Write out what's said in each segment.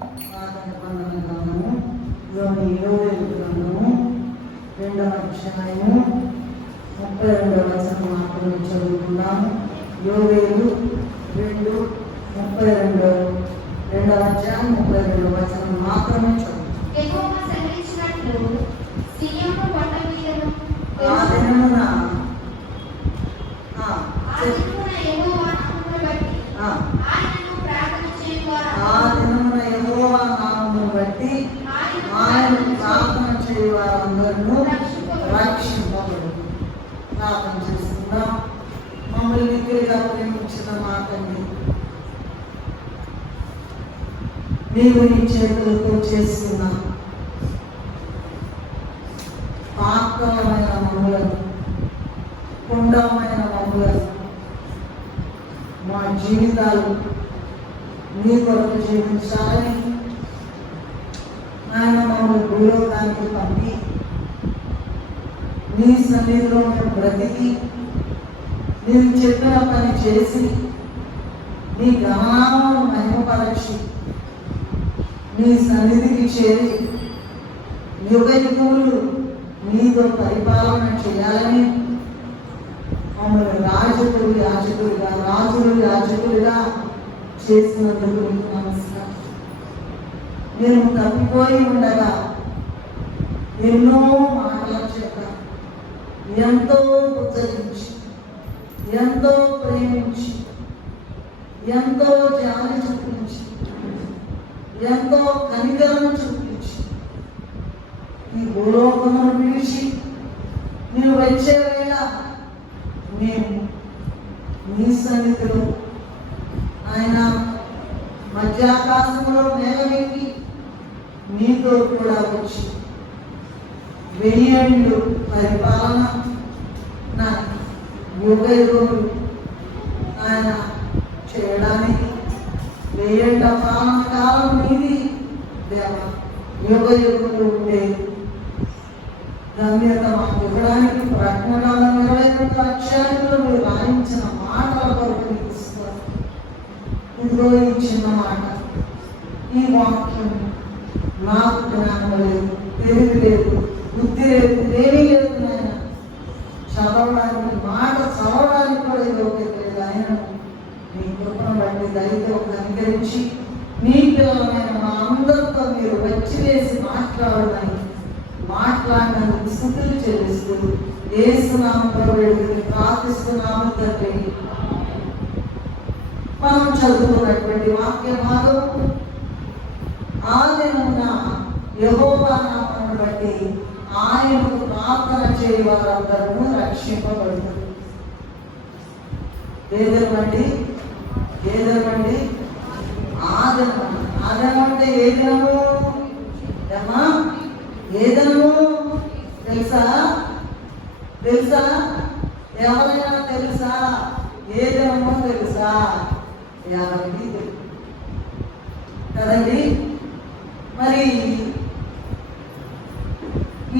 పాత నిబంధన గ్రంథము 20 గ్రంథము 2వ అధ్యాయము 32వ వచనం మాత్రమే చదువుకున్నాము. యోవేలు 2:32 2వ అధ్యాయం 32వ వచనం మాత్రమే చదువుకున్నాము. ఆ దినమున యెహోవా నామమును బట్టి ఆయన ప్రార్థన చేయు వారందరూ రక్షింపబడు. ప్రార్థన చేసుకుందాం. మమ్మల్ని మిక్కిలిగా ప్రేమించిన మా తండ్రి, నీవు నీ చేతులతో చేస్తున్న పాత్రమైన మమ్ములను, కుండమైన మమ్ములను, మా జీవితాలు నీ కొరకు జీవించాలని ఆయన మమ్మల్ని భూలోకానికి పంపి నీ సన్నిధిలో మేము బ్రతికి నేను చెప్పిన పని చేసి నీ గమనాలను మహిమపరచి నీ సన్నిధికి చేరి యుగయుగములు నీతో పరిపాలన చేయాలని మమ్మల్ని రాజులు యాజకులుగా చేసినందుకు నీకు నమస్కారం. నేను తప్పిపోయి ఉండగా ఎన్నో మాటల చేత ఎంతో ఉచ్చరించి, ఎంతో ప్రేమించి, ఎంతో జాలి చూపించి, ఎంతో కనికరం చూపించి ఈ భూలోకమును పిలిచి నేను వచ్చే వేళ మేము నీ సన్నిధిలో ఆయన మధ్యాకాశంలో మేఘమెక్కి నీతో కూడా వచ్చి 1000 ఏళ్ళు పరిపాలన నా యుగయుగములు ఆయన చేయడానికి 1000 ఏళ్ల పాలన కాలం నీది దేవ. యుగయుగములు ఉండే ధన్యత మాకు ఇవ్వడానికి ప్రకటన 22 అధ్యాయంలో మీరు రాయించిన మాటల కొరకు నీకు ఇస్తారు. ఇదిగో ఈ చిన్న మాట, ఈ వాక్యం నాకు జ్ఞానం లేదు, తెలివి లేదు, బుద్ధి లేదు, ఏమీ లేదు నాయన. చదవడానికి మాట చదవడానికి కూడా యోగ్యత లేదు. ఆయన నీ కృపను బట్టి దయతో కనికరించి నీ పిల్లలమైన మా అందరితో మీరు వచ్చి వేసి మాట్లాడినందుకు స్తుతులు చెల్లిస్తూ యేసు నామములో ప్రార్థిస్తున్నాము తండ్రి. మనం చదువుకున్నటువంటి వాక్య భాగం ఆ దినమున యెహోవా నామమును బట్టి ఆయనకు ప్రార్థన చేయ వారందరూ రక్షింపబడుతారు. ఏదనమండి ఆ దినం అంటే ఏ దినము ఏమా? ఏ దినము తెలుసా? ఎవరైనా తెలుసా? ఏ దినమో తెలుసా? ఎవరికి కదండి. మరి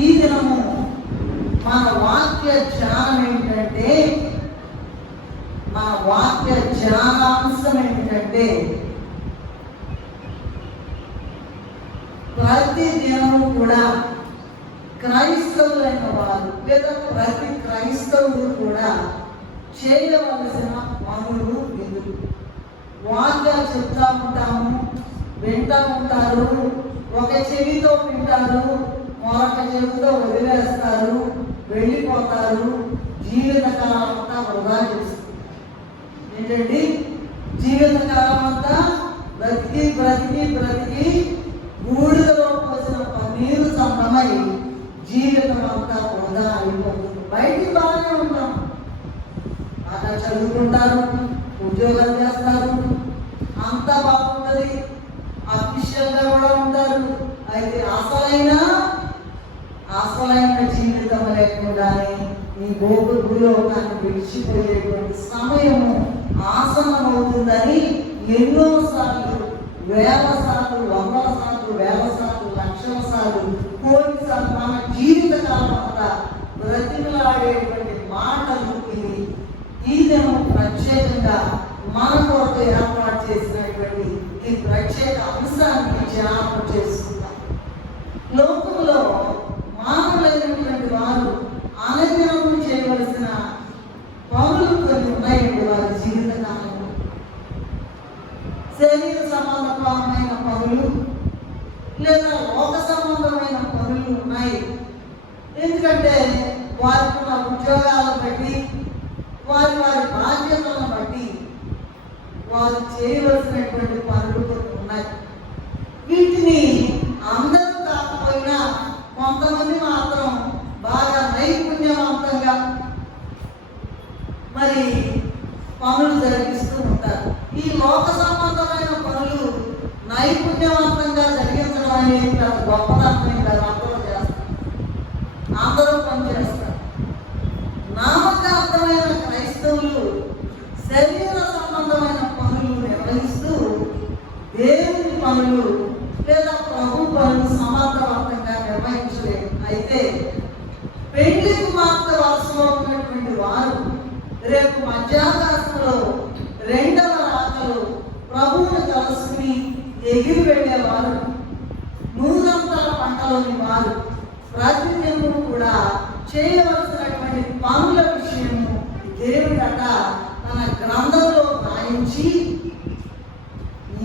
ఈ దినము మన వాక్య ధ్యానం ఏంటంటే, మన వాక్య ధ్యానాంశం ఏంటంటే, ప్రతి దినము కూడా క్రైస్తవులైన వారు లేదా ప్రతి క్రైస్తవులు కూడా చేయవలసిన పనులు ఎందుకు? వాక్యాలు చెప్తా ఉంటాము, వింటూ ఉంటారు. ఒక చెవితో వింటారు, మరొక చెవితో వదిలేస్తారు, వెళ్ళిపోతారు. జీవితకాలం అంతా వృధా చేస్తారు. ఏంటండి? జీవితకాలం అంతా బ్రతికి బూడిదలో పోసిన పన్నీరు సంతమై జీవితం అంతా వృధా అయిపోతుంది. బయటికి బాగానే ఉంటాం, అలా చదువుకుంటారు, ఉద్యోగాలు చేస్తారు, అంతా బాగుంటుంది, అఫీషియల్గా కూడా ఉంటారు. అయితే అసలైన జీవితం లేకుండానే ఈ భూలోకాన్ని విడిచిపోయేటువంటి సమయము ఆసన్నమవుతుందని ఎన్నోసార్లు, 1000 సార్లు, 100 సార్లు, 1000 సార్లు, లక్షల సార్లు, కోటి సార్లు మన జీవిత కాలం అంతా బ్రతిమలాడేటువంటి మాటలు ఇవి. ఈ దినం ప్రత్యేకంగా మన కొరకు ఏర్పాటు చేసినటువంటి ఈ ప్రత్యేక అంశాన్ని ధ్యానం చేసుకుందాం. లోకంలో మానవులైనటువంటి వారు అనుదినము చేయవలసిన పనులు కొన్ని ఉన్నాయండి వారి జీవిత కాలంలో. శరీర సంబంధమైన పనులు లేదా లోక సంబంధమైన పనులు ఉన్నాయి. ఎందుకంటే వారికి ఉన్న ఉద్యోగాలను బట్టి, వారి బాధ్యతలను బట్టి వారు చేయవలసినటువంటి పనులు కొన్ని ఉన్నాయి. వీటిని అందరూ కాకపోయినా కొంతమంది మాత్రం బాగా నైపుణ్యవంతంగా మరి పనులు జరిగిస్తూ ఉంటారు. ఈ లోక సంబంధమైన పనులు నైపుణ్యవంతంగా జరిగించడం అనేది కాదు, గొప్పతనం కాదు. అందరూ పనిచేస్తారు. నామకార్థమైన క్రైస్తవులు శరీర సంబంధమైన పనులు నిర్వహిస్తూ దేవుని పనులు లేదా ప్రభు పనులు సమర్థవంతంగా నిర్వహించలేదు. అయితే పెళ్లి కుమార్తె వరుసలో ఉన్నటువంటి వారు రేపు మధ్యాకాశంలో రెండవ రాకలో ప్రభువుని కలుసుకుని ఎగిరి వెళ్ళేవారు, నూరంతల పంటలోని వారు ప్రతిదినము కూడా చేయవలసినటువంటి పనుల విషయము దేవుడట తన గ్రంథంలో రాయించి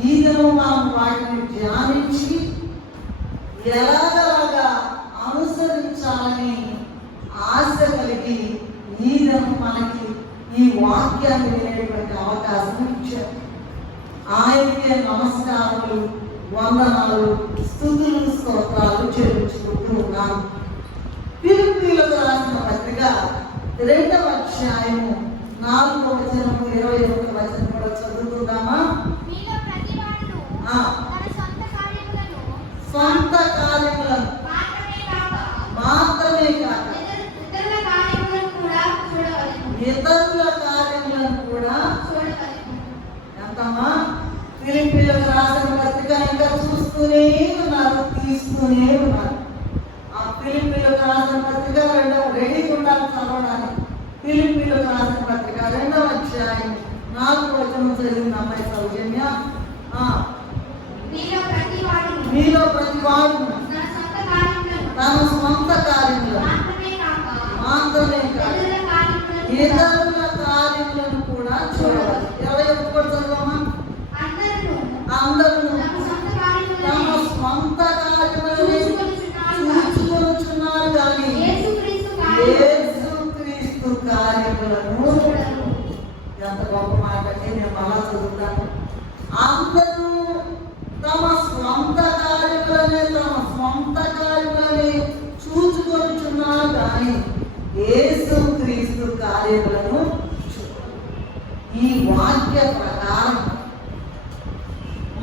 ఈ దినం మనం వాటిని ధ్యానించి ఎలాగలాగా అనుసరించాలని ఆశ కలిగి ఈ దినం మనకి ఈ వాక్యాన్ని వినేటువంటి అవకాశం ఇచ్చారు. ఆయనకే నమస్కారాలు, వందనాలు, స్తుతులు, స్తోత్రాలు చెల్లించుకుంటూ ఉన్నాను. ఫిలిప్పీయులకు రాసిన పత్రిక 2వ అధ్యాయము 4వ వచనం 21వ వచనం కూడా చదువుకుందామా? సొంత కార్యములను మాత్రమే కాక ఇతరుల కార్యములను కూడా ఎంతమ్మా? ఫిలిప్పీయులకు రాసిన పత్రిక ఇంకా చూస్తూనే ఉన్నారు, తీస్తూనే ఉన్నారు. ఆ ఫిలిప్పీయులకు రాసిన పత్రిక రెడీగా ఉండాలి చదవడానికి. ఫిలిప్పీయులకు రాసిన పత్రిక 2వ అధ్యాయం 4వ వచనం చదివింది అమ్మాయి సౌజన్య. మీలో ప్రతి వాడు తన సొంత కార్యములను మాత్రమే కాదు ఇతరుల కార్యములను కూడా చూడాలి. 21 కూడా చదవమ్మా. అందరూ తమ సొంత కార్యములను చూచుకొనుచున్నారు కానీ యేసుక్రీస్తు కార్యములను. ఎంత గొప్ప మాట అంటే నేను అలా చదువుతాను. అందరూ తమ స్వంత కార్యములనే చూచుకొనుచున్నారు కానీ యేసుక్రీస్తు కార్యములను. ఈ వాక్య ప్రకారం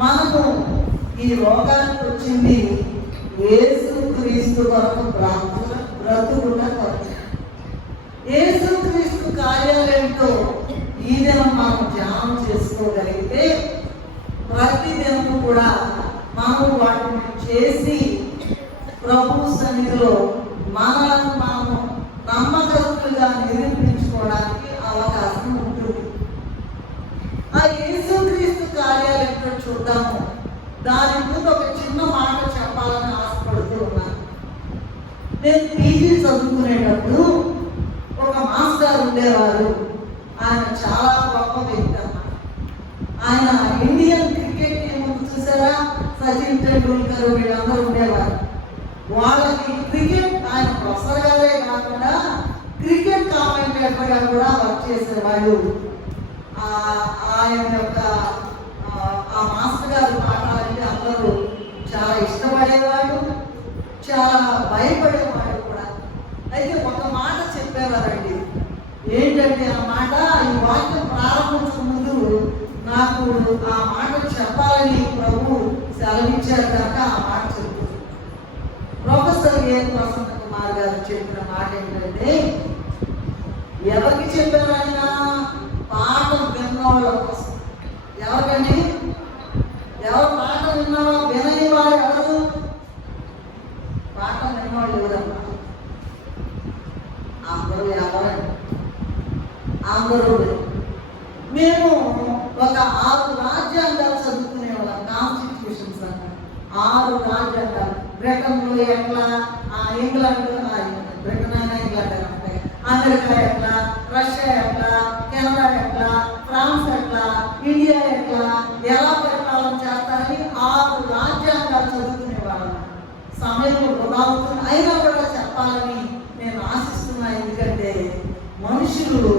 మనము ఈ లోకానికి వచ్చింది యేసుక్రీస్తు కొరకు బ్రతుకుట కొరకు. యేసుక్రీస్తు కార్యాలయంతో ఈ దినం మనం ధ్యానం చేసుకోగలిగితే ప్రతి దినము కూడా మనం వాటిని చేసి ప్రభు సన్నిధిలో మనలను మనము నమ్మకస్తులుగా నిరూపించుకోవడానికి అవకాశం ఉంటుంది. ఆ యేసుక్రీస్తు కార్యాలయంలో చూద్దాము. దాని ముందు ఒక చిన్న మాట చెప్పాలని ఆశపడుతూ ఉన్నాను. నేను పీజీ చదువుకునేటప్పుడు ఒక మాస్టర్ ఉండేవారు. ఆయన చాలా గొప్ప వ్యక్తి అన్నమాట. ఆయన ఇండియన్ క్రికెట్ టీం చూసారా, సచిన్ టెండూల్కర్ వీళ్ళందరూ ఉండేవారు. వాళ్ళకి క్రికెట్ ఆయన ప్రొఫెసర్ గారే కాకుండా క్రికెట్ కామెంటేటర్గా కూడా వర్క్ చేసేవాళ్ళు. ఆయన యొక్క ఆ మాస్టర్ గారు పాఠాలంటే అందరూ చాలా ఇష్టపడేవాడు, చాలా భయపడేవాడు కూడా. అయితే ఒక మాట చెప్పేవారండి. ఏంటంటే ఆ మాట ఈ వాక్యం ప్రారంభించక ముందు నాకు ఆ మాట చెప్పాలని ప్రభు సెలవిచ్చారు కనుక ఆ మాట చెప్తుంది. ప్రొఫెసర్ ఏ ప్రసన్న కుమార్ గారు చెప్పిన మాట ఏంటంటే, ఎవరికి చెప్పారు ఆయన? పాఠం విన్నవాళ్ళ కోసం. ఎవరికండి? ఎవరు పాఠం విన్నారో వినని వారు ఎవరు? పాఠం విన్నవాళ్ళు ఎవరమ్మా? అందరూ ఎవరండి? అందరూ. మేము ఒక 6 రాజ్యాంగాలు చదువుకునే వాళ్ళం, కాన్స్టిట్యూషన్స్ అన్న 6 రాజ్యాంగాలు. బ్రిటన్లో ఎట్లా, ఇంగ్లాండ్, బ్రిటన్ అయినా ఇంగ్లాండ్ అయినా ఉంటాయి, అమెరికా ఎట్లా, రష్యా ఎట్లా, కెనడా ఎట్లా, ఫ్రాన్స్ ఎట్లా, ఇండియా ఎట్లా, ఎలా పరిపాలన చేస్తారని 6 రాజ్యాంగాలు చదువుకునేవాళ్ళం. సమయం వృధా అవుతుంది, అయినా కూడా చెప్పాలని నేను ఆశిస్తున్నా. ఎందుకంటే మనుషులు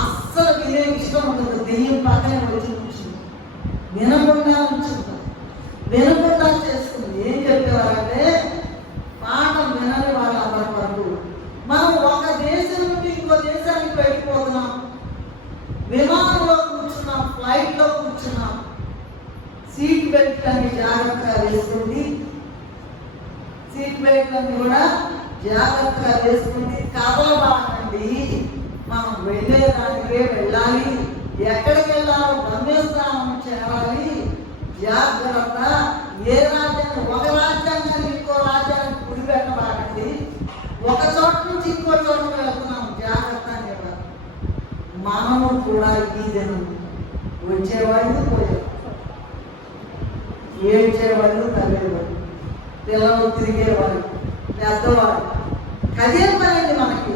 అస్సలు వినే ఇష్టం ఉండదు. దెయ్యం పక్కనే వచ్చి కూర్చుంది, వినకుండా ఉంచుంటారు, వినకుండా చేస్తుంది. ఏం చెప్పేవారంటే పాఠం వినని వాళ్ళందరి వరకు మనం ఒక దేశం నుండి ఇంకో దేశానికి వెళ్ళిపోతున్నాం, విమానంలో కూర్చున్నాం, ఫ్లైట్లో కూర్చున్నాం, సీట్ బెల్ట్లన్నీ జాగ్రత్తగా వేసుకుంది, సీట్ బెల్ట్లన్నీ కూడా జాగ్రత్తగా వేసుకుంది. కదలబాకండి, మనం వెళ్ళేదానికే వెళ్ళాలి, ఎక్కడికి వెళ్ళాలో గమ్యస్థానం చేరాలి, జాగ్రత్త. ఏ రాజ్యాన్ని, ఒక రాజ్యాంగాన్ని ఇంకో రాజ్యానికి గుడిపెట్టబాకండి, ఒక చోట నుంచి ఇంకో చోటకు వెళ్తున్నాం, జాగ్రత్త అని చెప్పారు. మనము కూడా ఈ దినం వచ్చేవాళ్ళు పోయేవాళ్ళు, ఏడ్చేవాళ్ళు తల్లేవాళ్ళు, పిల్లలు తిరిగేవాళ్ళు, పెద్దవాళ్ళు. అదే పనింది మనకి.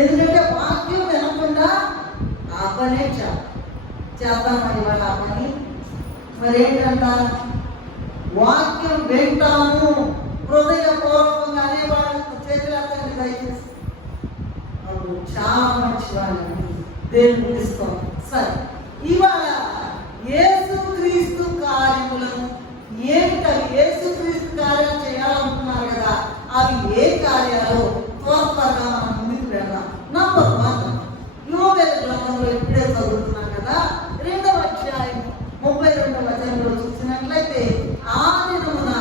ఎందుకంటే వాక్యం వినకుండా ఆ పనే చేద్దామని వాళ్ళ ఆ పని. మరి ఏంటంట, వాక్యం వింటాము హృదయపూర్వకంగా అనేవాళ్ళు చేతులెత్తండి దయచేసి. వాళ్ళు చాలా మంచి వాళ్ళని దేవుని ఇస్తాం. సరే, ఇవాళ యేసుక్రీస్తు కార్యములను ఏమిటవి, యేసుక్రీస్తు కార్యాలు చేయాలనుకున్నారు కదా, అవి ఏ కార్యాలు త్వరగా మనం ముందుకు వెళ్దాం. నంబర్ 1, యోవేలు గ్రంథంలో ఇప్పుడే చదువుతున్నాం కదా, 2వ అధ్యాయం 32వ వచనంలో చూసినట్లయితే, ఆ దినమున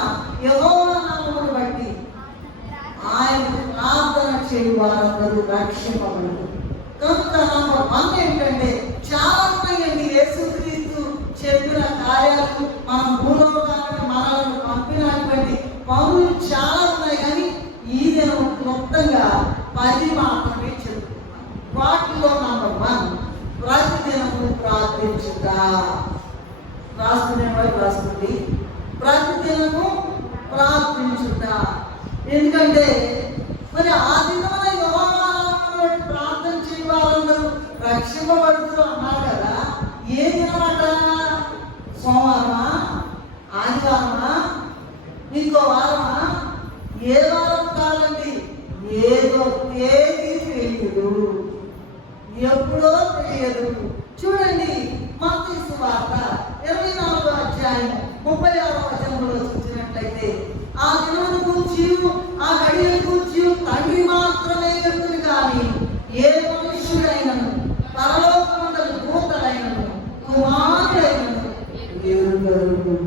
యెహోవా నామమును బట్టి ఆయన ప్రార్థన చేయు వారందరూ రక్షింపబడరు. కనుక నంబర్ 1 ఏంటంటే, చాలా ఉన్నాయండి యేసుక్రీస్తు చెప్పిన కార్యాలు, మన భూలోకానికి మనల్ని పంపినటువంటి పనులు చాలా ఉన్నాయి. కానీ ఈ దినం మొత్తంగా 10 మాత్రమే చెప్తున్నాం. వాటిలో నంబర్ 1, ప్రతిదినము ప్రార్థించుట. రాసుకునేవాడు రాసుకుంది, ప్రతిదినము ప్రార్థించుట. ఎందుకంటే మరి ఆ దినమున యెహోవా ప్రార్థన చేయాలందరూ రక్షింపబడుతూ అన్నారు కదా. ఏ దినమాట? సోమవారమా, ఆదివారమా, ఇంకో వారమా? ఏ వారం కాదండి, ఏదో తేదీ తెలియదు, ఎప్పుడో తెలియదు. చూడండి, మత్తయి సువార్త 24వ అధ్యాయం 36వ వచనంలో చూసినట్లయితే, ఆ దినమును గూర్చి, ఆ గడియను గూర్చి తండ్రి మాత్రమే ఎరుగును కానీ ఏ మనుష్యుడైనను, పరలోకమందలి దూతలైనను, కుమారుడైనను ఎరుగరు.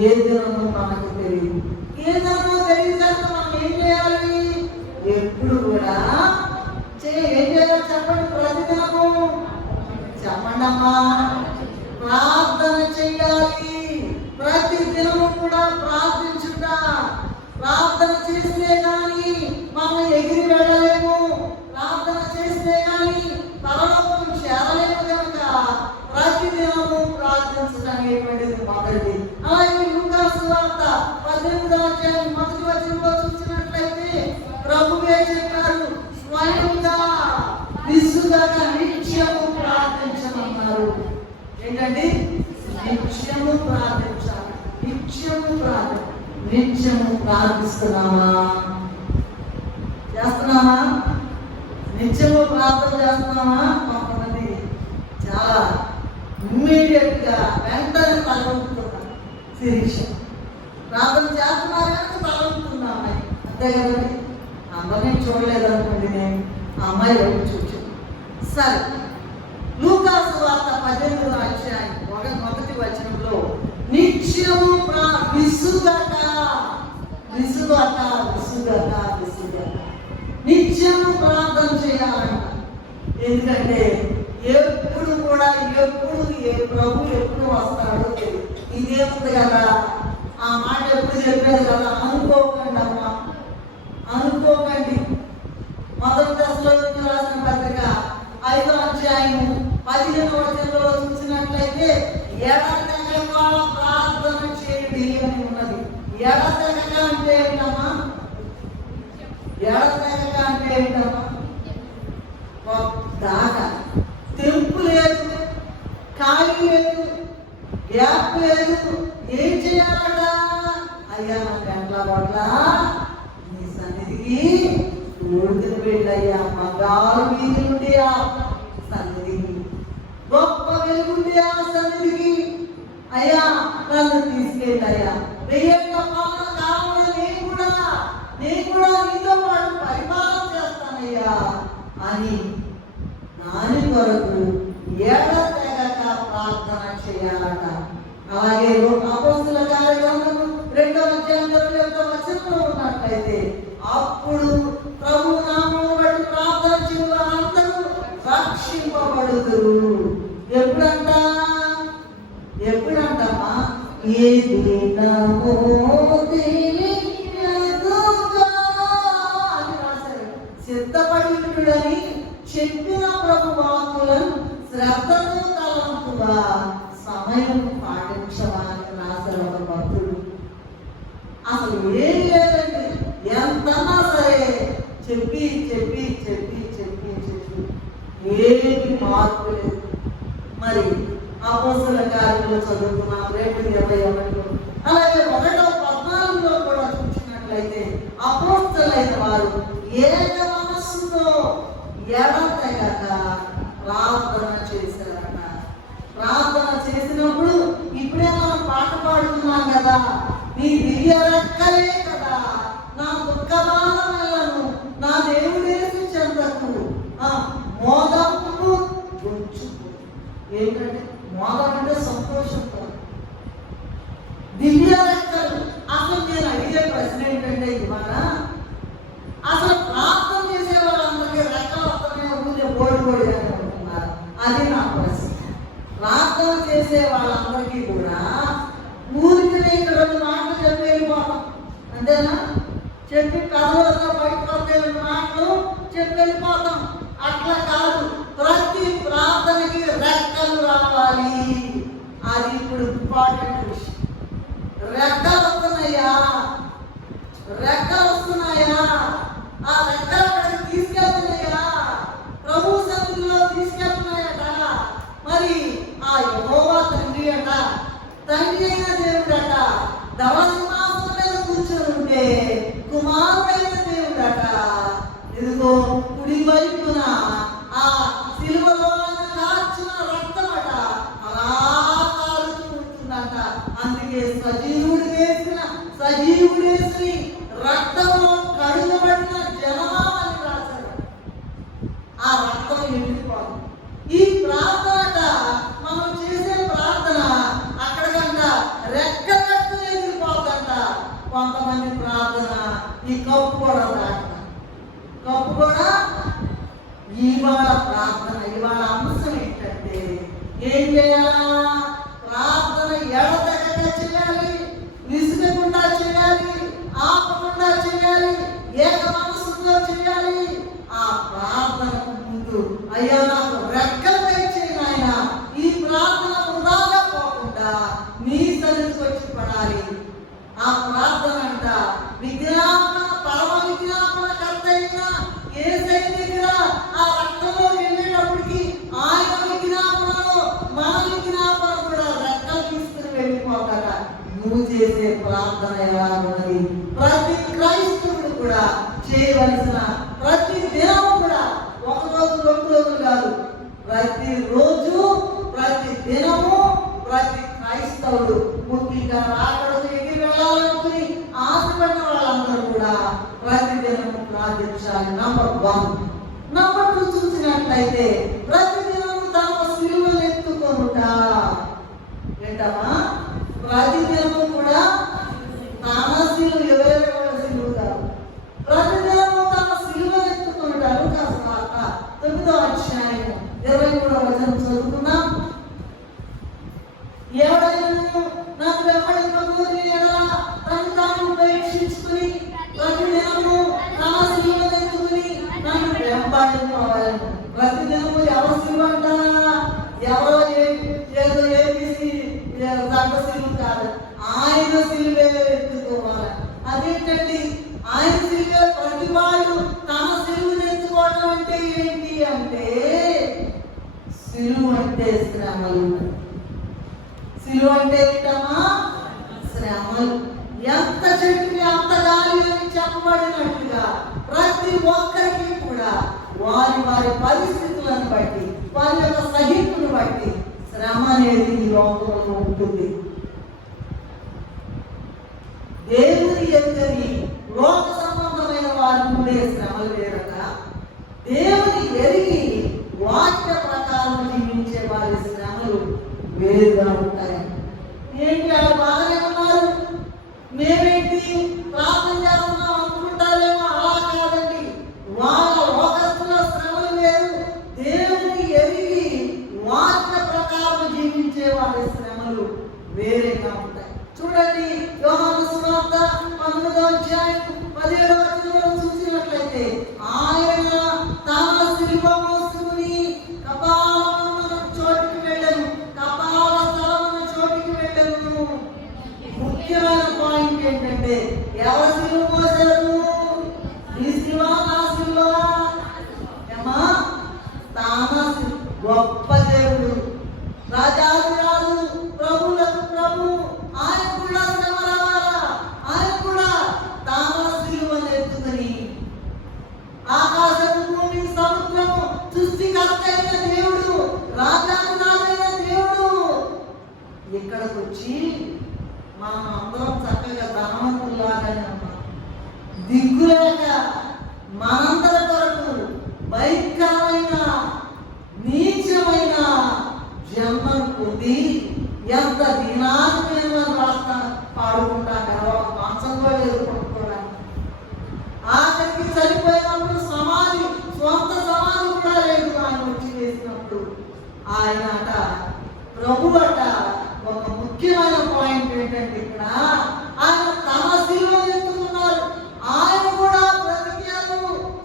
ఏ దినము మనకు తెలియదు. ఏ దినమో తెలియదు కనుక మనం ఏం చేయాలి? ఎప్పుడు కూడా ఏం చేయాలి చెప్పండి? ప్రతిదినము చెప్పండి అమ్మా, ప్రార్థన చెయ్యాలి. ప్రతి దినము కూడా ప్రార్థించుట. ప్రార్థన చేస్తే కానీ మనం ఎగిరి వెళ్ళలేము, ప్రార్థన చేస్తే కానీ పరలోకం చేరలేము. కనుక ప్రతి దినము ప్రార్థించడం అనేటువంటిది మొదటిది. అలాగే లూకా సువార్త 18వ అధ్యాయం 1వ వచనంలో చూసినట్లయితే ప్రభువే చెప్పారు, స్వయంగా విసుగగా నిత్యము ప్రార్థించమన్నారు. ఏంటండి? నిత్యము ప్రార్థించాలి. నిత్యము ప్రార్థిస్తున్నామా? చేస్తున్నామా? నిత్యము ప్రార్థన చేస్తున్నామా? కొంతమంది చాలా ఇమ్మీడియట్ గా వెంటనే తలవంతున్నారు. శిరీష ప్రార్థన చేస్తున్నారు కనుక తలవంతున్నాయి, అంతే కదండి. అందరినీ చూడలేదు అనుకోండి, నేను ఆ అమ్మాయి వైపు చూచాను. సరే, లూకా సువార్త 18వ అధ్యాయం 1వ వచనంలో నిత్యము నిత్యము ప్రార్థన చేయాలంట. ఎందుకంటే ఎప్పుడు కూడా ప్రభు ఎప్పుడు వస్తాడో తెలియదు. ఇదేముంది కదా, ఆ మాట ఎప్పుడు చెప్పేది కదా, అనుకోకండి అమ్మా, అనుకోకండి. మొదటి దశలో రాసిన పత్రిక 5వ అధ్యాయం 15వ వచనంలో చూసినట్లయితే ఎడతెగక ప్రార్థన చేయండి అని ఉన్నది. ఎడతెగక అంటే ఏంటమ్మా? ఎడతెగక అంటే ఏంటమ్మా? దాకా తెంపు లేదు, ఖాళీ లేదు, గ్యాప్ లేదు. ఏం చేయాలట? అయ్యా నాకు ఎట్లా పట్ల నీ సన్నిధికి ఊడికి వెళ్ళయ్యా, బంగారు వీధులుండి ఆ సన్నిధికి, గొప్ప వెలుగుండి ఆ సన్నిధికి. అయ్యా నన్ను తీసుకెళ్ళయ్యా, 1000 పాలన కావాలి, నేను కూడా నీతో పాటు పరిపాలన చేస్తానయ్యా అని దాని కొరకు ఎడతెగక ప్రార్థన చేయాలట. అలాగే అపోస్తలుల కార్యగ్రంథము 2వ అధ్యాయం 21వ వచనంలో ఉన్నట్లయితే, అప్పుడు ప్రభు నామమును బట్టి ప్రార్థన చేయు వారందరూ రక్షింపబడుదురు. ఎప్పుడంటమ్మా? ఏ దినమో అని రాశారు. సిద్ధపడినని చెప్పిన ప్రభు వాక్కులను శ్రద్ధతో తలంపుగా సమయం పాటించడానికి రాశారు ఒక భక్తుడు. అసలు ఏం లేదండి, ఎంతన్నా సరే చెప్పి చెప్పి చెప్పి చెప్పి చెప్పి ఏమి మార్పు లేదు. మరి అపోస్తలుల కార్యములు చదువుకున్నాం 2:21. అలాగే 1:14 కూడా చూసినట్లయితే అపోస్తలులైన వారు ఏక మనస్సుతో ఎడతెగక ప్రార్థన చేశారట. ప్రార్థన చేసినప్పుడు ఇప్పుడే మనం పాట పాడుతున్నాం కదా, నీ దివ్య రెక్కలే కదా నా దుఃఖ బాధలను నా దేవుడేసి చెందకు మోదము ఉంచుకో. ఏంటంటే మోదం అంటే సంతోషంతో దివ్య రెక్కలు. అసలు నేను అడిగే ప్రశ్న ఏంటంటే, ఇవాళ అసలు ప్రార్థన చేసే వాళ్ళందరికీ రెక్కలు వస్తున్నాయి, ఊళ్ళో బోడి అనుకుంటున్నారు. అది నా ప్రశ్న. ప్రార్థన చేసే వాళ్ళందరికీ కూడా ఊరికి ఇక్కడ 2 మాటలు చెప్పి వెళ్ళిపోతాం, అంతేనా? చెప్పి కథలతో బయటకు వస్తే 2 మాటలు చెప్పి వెళ్ళిపోతాం. అట్లా కాదు, ప్రతి ప్రార్థనకి రెక్కలు రావాలి. అది ఇప్పుడు ఇంపార్టెంట్ విషయం. రెక్కలు వస్తున్నాయా? రెక్కలు వస్తున్నాయా? ఆ రెక్కలు అక్కడికి తీసుకెళ్తున్నాయా? ప్రభు సన్నిధిలో తీసుకెళ్తున్నాయట. మరి ఆ యెహోవా తండ్రి అట, తండ్రి అయిన దేవుడట, ధవసింహాసనం మీద కూర్చొని ఉంటే కుమారుడైన దేవుడట, ఇదిగో కుడి వైపున ఆ సిలువలో కాచిన రక్తమట అలా కాలుతూ ఉంటుందట. అందుకే సజీవుడేసి రక్తంలో కడుగబడిన జనమా అని రాశారు. ఆ రక్తం ఎండిపోదు. ఈ ప్రార్థన మనం చేసే ప్రార్థన అక్కడికంట రెక్కలట్టు ఎగిరిపోతుందంట. కొంతమంది ప్రార్థన ఈ కప్పు కూడా కప్పు కూడా ఇవాళ ప్రార్థన, ఇవాళ అంశం ఏంటంటే ఏం చేయాలా? ప్రార్థన ఎడతెగక చేయాలి, విసుగకుండా చేయాలి, ఆపకుండా చేయాలి, ఏక మనసుతో చేయాలి. ఆ ప్రార్థనకు ముందు అయ్యా నాకు రెక్కలు దయచేయి నాయనా, ఈ ప్రార్థన వృధాగా పోకుండా నీ సన్నిధికి వచ్చి పడాలి. ఆ ప్రార్థన అంట విజ్ఞాపన, పరమ విజ్ఞాపన కర్త అయిన యేసయ్య దగ్గర ఆ రక్తంలో వెళ్ళేటప్పటికి ఆయన విజ్ఞాపనలో మన విజ్ఞాపన కూడా రెక్కలు తీసుకుని వెళ్ళిపోతాక నువ్వు చేసే ప్రార్థన ఎలా ఉన్నది? ప్రతి క్రైస్తవుడు కూడా చేయవలసిన ప్రతి దినం కూడా, 1 రోజు 2 రోజులు కాదు, ప్రతిరోజు ప్రతి దినము ప్రతి క్రైస్తవుడు ముఖ్యంగా రాకడకు ఎగిరి వెళ్ళాలనుకుని ఆశపడిన వాళ్ళందరూ కూడా ప్రతి దినము ప్రార్థించాలి. నంబర్ 1. నంబర్ 2 చూసినట్లయితే ప్రతి దినము తమ సిలువను ఎత్తుకొనుట. ఏంటమ్మా? ప్రతి దినము కూడా తన సిలువ, ఎవరెవరి సిలువ కాదు, ప్రతి దినము తమ సిలువను ఎత్తుకొనుటారు. 9వ అధ్యాయం 23వ వచనం చదువుకున్నాం. ఎవడైనా నాకు వెంబడింపబోని ఎడల తను తాను ఉపేక్షించుకుని ప్రతి దినము తన సిలువను ఎత్తుకుని నన్ను వెంబడింపవాలని. ప్రతి దినము ఎవరు సిలువ అంట? ఎవరో ఏదో ఏబీసీ శ్రమలు. సిలువ అంటే ఏంటమ్మా? శ్రమలు. ఎంత చెట్టుని అంత గాలి అని చెప్పబడినట్టుగా ప్రతి ఒక్కరికి కూడా వారి వారి పరిస్థితులను బట్టి, వారి యొక్క సహింపును బట్టి శ్రమ అనేది ఈ లోకంలో ఉంటుంది. దేవుని ఎరుగని లోక సంబంధమైన వారి ఉండే శ్రమలు వేరక, దేవుని ఎరిగి వాక్య ప్రకారం జీవించే వారి శ్రమలు వేరుగా ఉంటాయి. ఏంటి అలా బాగానే ఉన్నారు, మేమేంటి ప్రార్థన చేస్తున్నాం అనుకుంటారేమో, అలా కాదండి. వాళ్ళ లోకస్తుల శ్రమలు వేరు, దేవుని ఎరిగి వాక్య ప్రకారం జీవించే వారి శ్రమలు వేరేగా ఉంటాయి. చూడండి, యోహాను సువార్త 19వ అధ్యాయం 17వ వచనంలో చూసినట్లయితే, ఆయన తన శిలువ మోసుకుని కపాలమున చోటికి వెళ్ళెను, కపాల స్థలమున చోటికి వెళ్ళెను. ముఖ్యమైన పాయింట్ ఏంటంటే, ఎవరు శిలువ మోసారు? ఈ శిలువ నా శిలువ ఏమా? తాన గొప్ప దేవుడు, రాజాదిరాజు, ప్రభువులకు ప్రభు, ఆయన కూడా శ్రమ రావాలా? ఆయన కూడా తాన శిలువను ఎత్తుకుని ఆకాశము, భూమి, సముద్రము సృష్టికర్త అయిన దేవుడు, రాజాదిరాజైన దేవుడు ఇక్కడికి వచ్చి మనం అందరం చక్కగా ధనవంతులాగానే ఉన్నాం. దిక్కులేక మనందరి కొరకు భయంకరమైన నీచమైన జన్మను పొంది ఎంత దినాన్ని రాస్తా పాడుకుంటాను కదా, మాంసంలో ఎదుర్కొంటున్నాను. ఆఖరికి చనిపోయినప్పుడు సమాధి, స్వంత సమాధి కూడా లేదు. ఆయన వచ్చి వేసినప్పుడు ఆయన అట ప్రభు అట ఒక ముఖ్యమైన పాయింట్ ఏంటంటే, ఇక్కడ ఆయన తమ శిలువ ఎత్తుకున్నారు. ఆయన కూడా బ్రతికారు,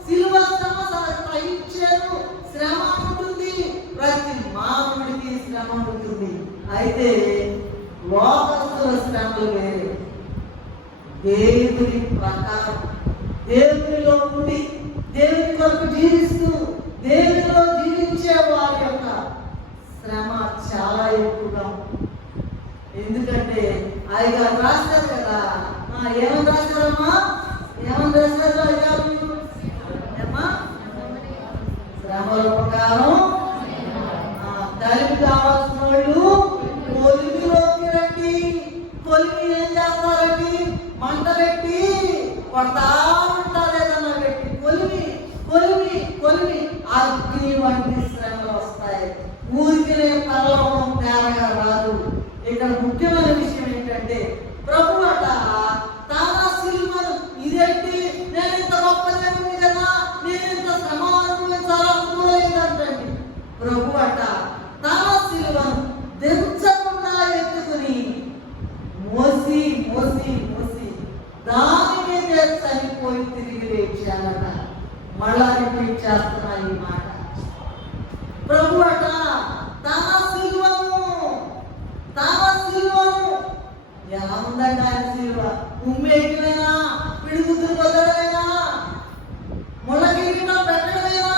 శిలువ శ్రమ సహించారు. శ్రమ ఉంటుంది, ప్రతి మానవుడికి శ్రమ ఉంటుంది. అయితే లోకస్తుల శ్రమలు వేరే. దేవుని ప్రకారం దేవునిలో ఉండి దేవుని కొరకు జీవిస్తూ దేవునిలో జీవించే వారి యొక్క శ్రమ చాలా ఎక్కువగా ఉంటుంది. ఎందుకంటే అయ్యగారు రాస్తారు కదా, ఏమని రాస్తారమ్మా? ఏమని రాస్తారు అయ్యారు? ఏమా? శ్రమల ప్రకారం కలిపి కావాల్సిన వాళ్ళు కొలిమిలోకి రండి. కొలిమి ఏం చేస్తారండి? మంట పెట్టి కొడతా ఉంటారు, ఏదన్నా పెట్టి కొలిమి కొలిమి కొలిమి అగ్ని వంటి శ్రమలు వస్తాయి. ఊరికినే పరలోకం తేరగా రాదు. ఇక్కడ ముఖ్యమైన విషయం ఏంటంటే, ప్రభు అట తన శిలువను, ఇదేంటి నేను ఇంత గొప్ప దేవుని కదా, నేను ఇంత శ్రమ అనుభవించాలనుకోలేదంటండి. ప్రభు అట తన శిలువను దించకుండా ఎత్తుకుని మోసి మోసి మోసి దాని మీద చనిపోయి తిరిగి లేచాడట. మళ్ళా రిపీట్ చేస్తున్నా ఈ మాట. ప్రభు అట తన శిలువను ఎలా ఉందండి ఆయన శిలువ? ఉమ్మేయటమేనా? పిడుగుతులు వదలడమేనా? ముళ్ళకిరీటం పెట్టడమేనా?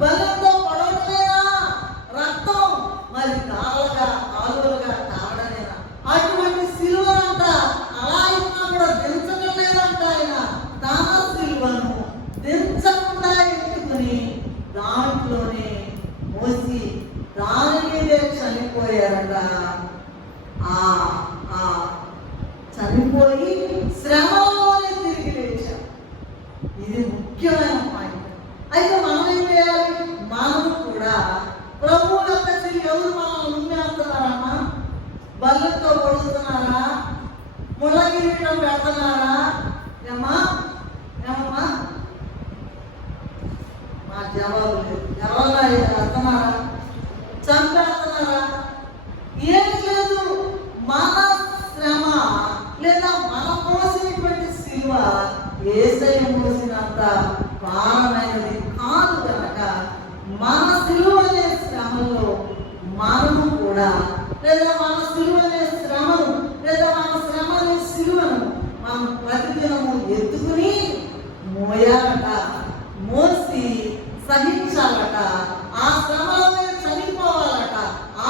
బలంతో పడటమేనా? రక్తం మరి కాలువలుగా కావడమేనా? అటువంటి శిలువనంట అలా అయినా కూడా దించడం లేదంట. ఆయన తన శిలువను దించకుండా ఎత్తుకుని దాంట్లోనే మోసి దాని మీదే చనిపోయారట. చనిపోయి శ్రమలోనే తిరిగి లేచారు. ఇది ముఖ్యమైన పాయింట్. అయితే మనం ఏం చేయాలి? మనం కూడా ప్రభువు యొక్క ఎవరు మనం ఉమ్మేస్తున్నారమ్మా? బల్లతో కొడుతున్నారా? ముళ్ళకిరీటం పెడుతున్నారా? ఏమ్మా ఏమమ్మా? మా జవాబు లేదు. ఎవరన్నా వేస్తున్నారా? చంపేస్తున్నారా? ఏం లేదు. మన శ్రమ లేదా మన మోసినటువంటి శిలువ యేసయ్య మోసినంత భారమైనది కాదు కనుక మన శిలువ అనే శ్రమలో మనము కూడా, లేదా మన శిలువ అనే శ్రమను, లేదా మన శ్రమ అనే శిలువను మనం ప్రతిదినము ఎత్తుకుని మోయాలట, మోసి సహించాలట. ఆ శ్రమలోనే చనిపోవాలట. ఆ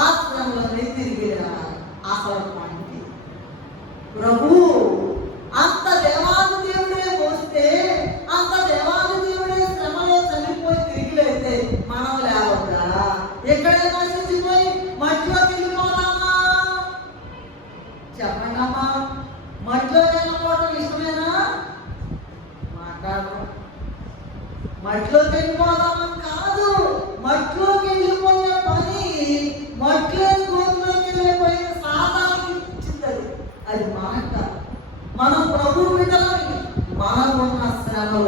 మాట్లాడడం ఇష్టమేనా? మాట్లాడడం. మట్టిలోకి వెళ్ళిపోదామని కాదు, మట్టిలోకి వెళ్ళిపోయే పని మట్టిలోని గోతులోకి వెళ్ళిపోయిన సాధారణ ఇచ్చింది. అది మనక మనం ప్రభు బిడ్డలని మనకున్న శ్రమలో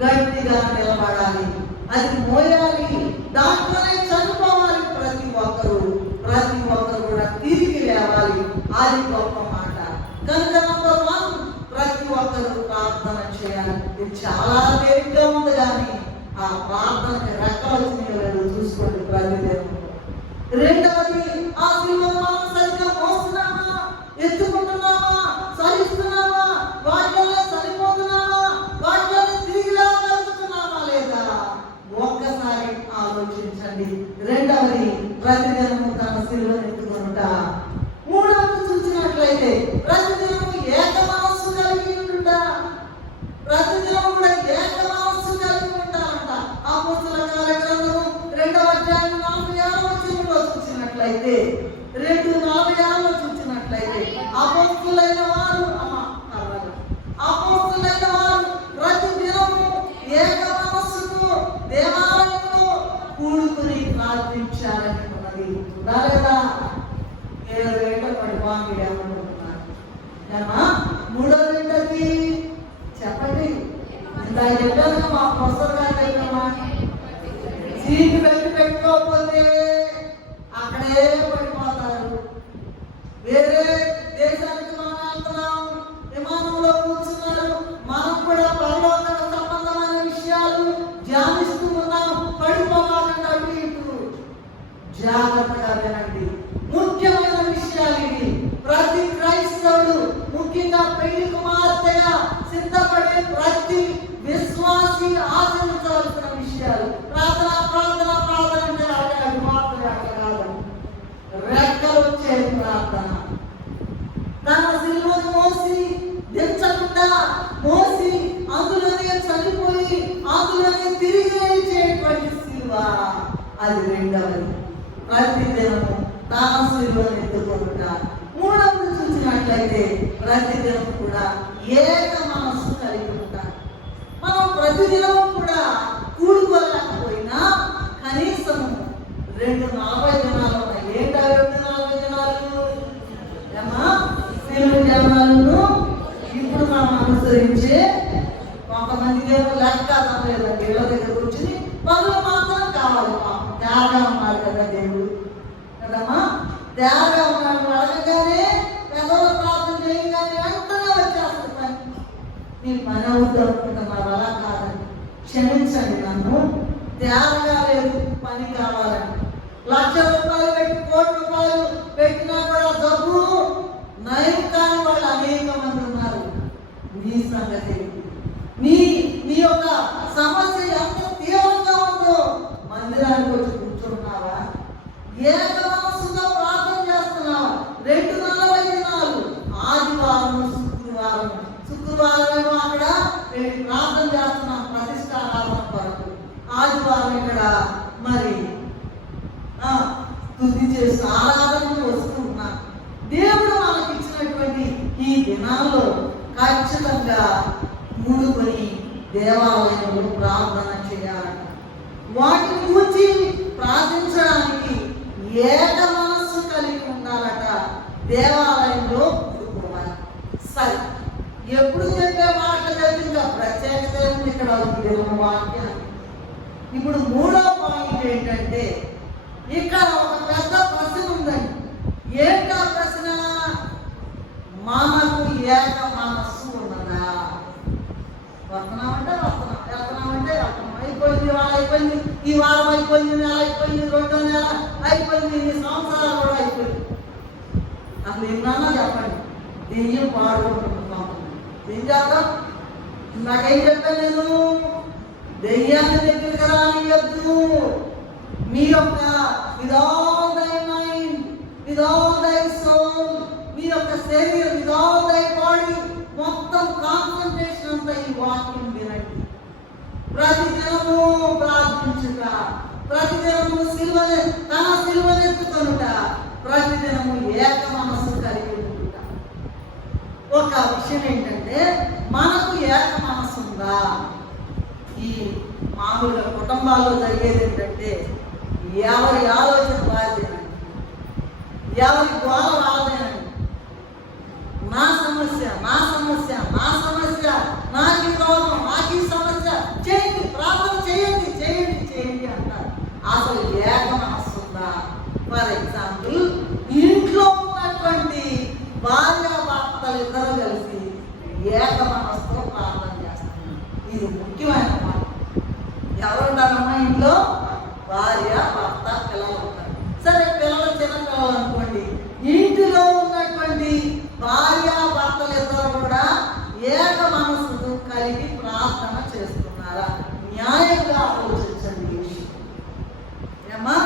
గట్టిగా నిలబడాలి, అది మోయాలి, దాంట్లోనే చనిపోవాలి. ప్రతి ఒక్కరు కూడా తిరిగి లేవాలి. అది గొప్ప మాట. కనుక నంబర్ 1, ప్రతి ఒక్కరు ప్రార్థన చేయాలి. ఇది చాలా తేలిగ్గా ఉంది, కానీ ఆ ప్రార్థనకి రెక్కలు వచ్చినాయి చూసుకోండి ప్రతి దేవుడు. రెండవది, ఆ శిలువను మనం సరిగ్గా మోస్తున్నామా, ఎత్తుకుంటున్నామా, సహిస్తున్నామా, వాటిలోనే సరిపోతున్నామా, వాటిలోనే తిరిగి లేవగలుగుతున్నామా లేదా ఒక్కసారి ఆలోచించండి. రెండవది, ప్రతిదినము తన శిలువను ఎత్తుకుంటా. మూడవది చూసినట్లయితే ప్రతిదినము ఏక మనస్సు కలిగి ఉండుట. ప్రతిదినము కూడా ఏక మనస్సు కలిగి ఉంటారంట. అపోస్తలుల కార్యగ్రంథము 2వ అధ్యాయం 46వ వచనంలో చూసినట్లయితే 2:46లో చూసినట్లయితే అపోస్తలులైన వారు ప్రతిదినము ఏక మనస్సుతో దేవాలయంలో కూడుకుని ప్రార్థించాలని ఉన్నది. చూడాలేదా? 7 గంటల పడిపోయి ఏమనుకుంటున్నారు? మూడోది చెప్పండి. ఇందాక చెప్పాను, మా ప్రొఫెసర్ గారు చెప్పామా, సీటు పెట్టుకోకపోతే అక్కడే పడిపోతారు. వేరే దేశానికి మనం వెళ్తున్నాం, విమానంలో కూర్చున్నారు, మనం కూడా పరలోక సంబంధమైన విషయాలు ధ్యానిస్తూ ఉన్నాం. పడిపోవాలంటే అటు ఇటు జాగ్రత్తగా వినండి. ముఖ్యమైన విషయాలు ఇవి. ప్రతి క్రైస్తవుడు, ముఖ్యంగా పెళ్లి కుమార్తెగా సిద్ధపడే ప్రతి విశ్వాసి ఆచరించవలసిన విషయాలు. ప్రార్థన ప్రార్థన ప్రార్థన అంటే అటు మాత్రమే అట్లా కాదు, రెక్కలు వచ్చే ప్రార్థన. తన శిలువను మోసి దించకుండా మోసి అందులోనే చనిపోయి అందులోనే తిరిగి లేచేటువంటి శిలువ, అది రెండవది. ప్రతిదినము తన శిలువను ఎత్తుకుంటా. మూడవది చూసినట్లయితే ప్రతిదినం కూడా ఏక మనస్సు కలిగి ఉంటారు. మనం ప్రతిదినం కూడా కూడుకోలేకపోయినా కనీసం 240 దినాలు ఉన్నాయి. ఏంటా 240 దినాలు? జనాలను ఇప్పుడు మనం అనుసరించే కొంతమందికి ఏమో లెక్క లేదండి. ఇళ్ళ దగ్గర కూర్చుని పనులు మాత్రం కావాలి. పాపం తేగా ఉన్నారు కదా దేవుడు కదమ్మా. తేగా ఉన్నాడు, అడగగానే పెద్దలు ప్రార్థన చేయగానే వెంటనే వచ్చేస్తుంది పని. మీ పని అవుతుంది అనుకుంటున్నారు, అలా కాదండి. క్షమించండి నన్ను. తేగా లేదు, పని కావాలని. ₹1,00,000 పెట్టి ₹1,00,00,000 పెట్టినా కూడా డబ్బు నయం కాని వాళ్ళు అనేక మంది ఉన్నారు. నీ సంగతి, నీ యొక్క సమస్య ఎంత తీవ్రంగా ఉందో మందిరానికి వచ్చి కూర్చుంటున్నావా? ఏక మనస్సుతో ప్రార్థన చేస్తున్నావా? 240 దినాలు, ఆదివారం శుక్రవారం ఏమో అక్కడ ప్రార్థన చేస్తున్నాం ప్రతిష్టారాధన కొరకు. ఆదివారం ఇక్కడ మరి తుది చేస్తూ ఆరాధనలు వస్తూ ఉన్నాం. దేవుడు మనకి ఇచ్చినటువంటి ఈ దినాల్లో ఖచ్చితంగా మూడుకొని దేవాలయంలో ప్రార్థన చేయాలి. వాటిని గురించి ప్రార్థించడానికి ఏక మనస్సు కలిగి ఉండాలట. దేవాలయంలో కూడుకోవాలి. సరే, ఎప్పుడు చెప్పే మాటలు ఇంకా ప్రత్యేకత ఇక్కడ దేవుని వాక్యాన్ని. ఇప్పుడు మూడో పాయింట్ ఏంటంటే, ఇక్కడ ఒక పెద్ద ప్రశ్న ఉందండి. ఏంటా ప్రశ్న? మనకు ఏక మనస్సు ఉన్నదా? వస్తున్నామంటే వస్తున్నాం, వెళ్తున్నామంటే వెళ్తున్నాం. అయిపోయింది, వారం అయిపోయింది, ఈ వారం అయిపోయింది, నెల అయిపోయింది, 2వ నెల అయిపోయింది, ఈ సంవత్సరాలు కూడా అయిపోయింది. అసలు ఏమన్నా చెప్పండి, దెయ్యం పాడుకుంటున్నాం. ఏం చేద్దాం? నాకేం చెప్పాను నేను? దెయ్యాన్ని దగ్గరికి రానియద్దు. మీ యొక్క with all thy mind, with all thy soul, మీ యొక్క శరీరం, with all thy body, మొత్తం కాన్సంట్రేషన్ అంతా ఈ వాక్యం వినండి. ప్రతిదినము ప్రార్థించుట, ప్రతిదినము తన సిలువనెత్తుకొనుట, ప్రతిదినము ఏక మనస్సు కలిగి ఉండుట. ఒక విషయం ఏంటంటే మనకు ఏక మనసు ఉందా? ఈ మామూలుగా కుటుంబాల్లో జరిగేది ఏంటంటే ఎవరి ఆలోచన వారిదేనండి, ఎవరి గోల వాళ్ళదేనండి. నా సమస్య నా సమస్య నా సమస్య, నాకు ఈ రోగం, నాకు ఈ సమస్య, చేయండి ప్రార్థన చేయండి చేయండి చేయండి అంటారు. అసలు ఏక మనస్సు ఉందా? ఫర్ ఎగ్జాంపుల్, ఇంట్లో ఉన్నటువంటి భార్యాభర్తలు ఇద్దరు కలిసి ఏక మనస్సుతో ప్రార్థన చేస్తున్నారు. ఇది ముఖ్యమైన మాట. ఎవరుంటారమ్మా ఇంట్లో? భార్య, భర్త, పిల్లలు ఉంటారు. సరే, పిల్లలు చిన్న పిల్లలు అనుకోండి. ఇంటిలో ఉన్నటువంటి భార్యాభర్తలు ఇద్దరు కూడా ఏక మనస్సుతో కలిగి ప్రార్థన చేస్తున్నారా? న్యాయంగా ఆలోచించండి. ఏమా,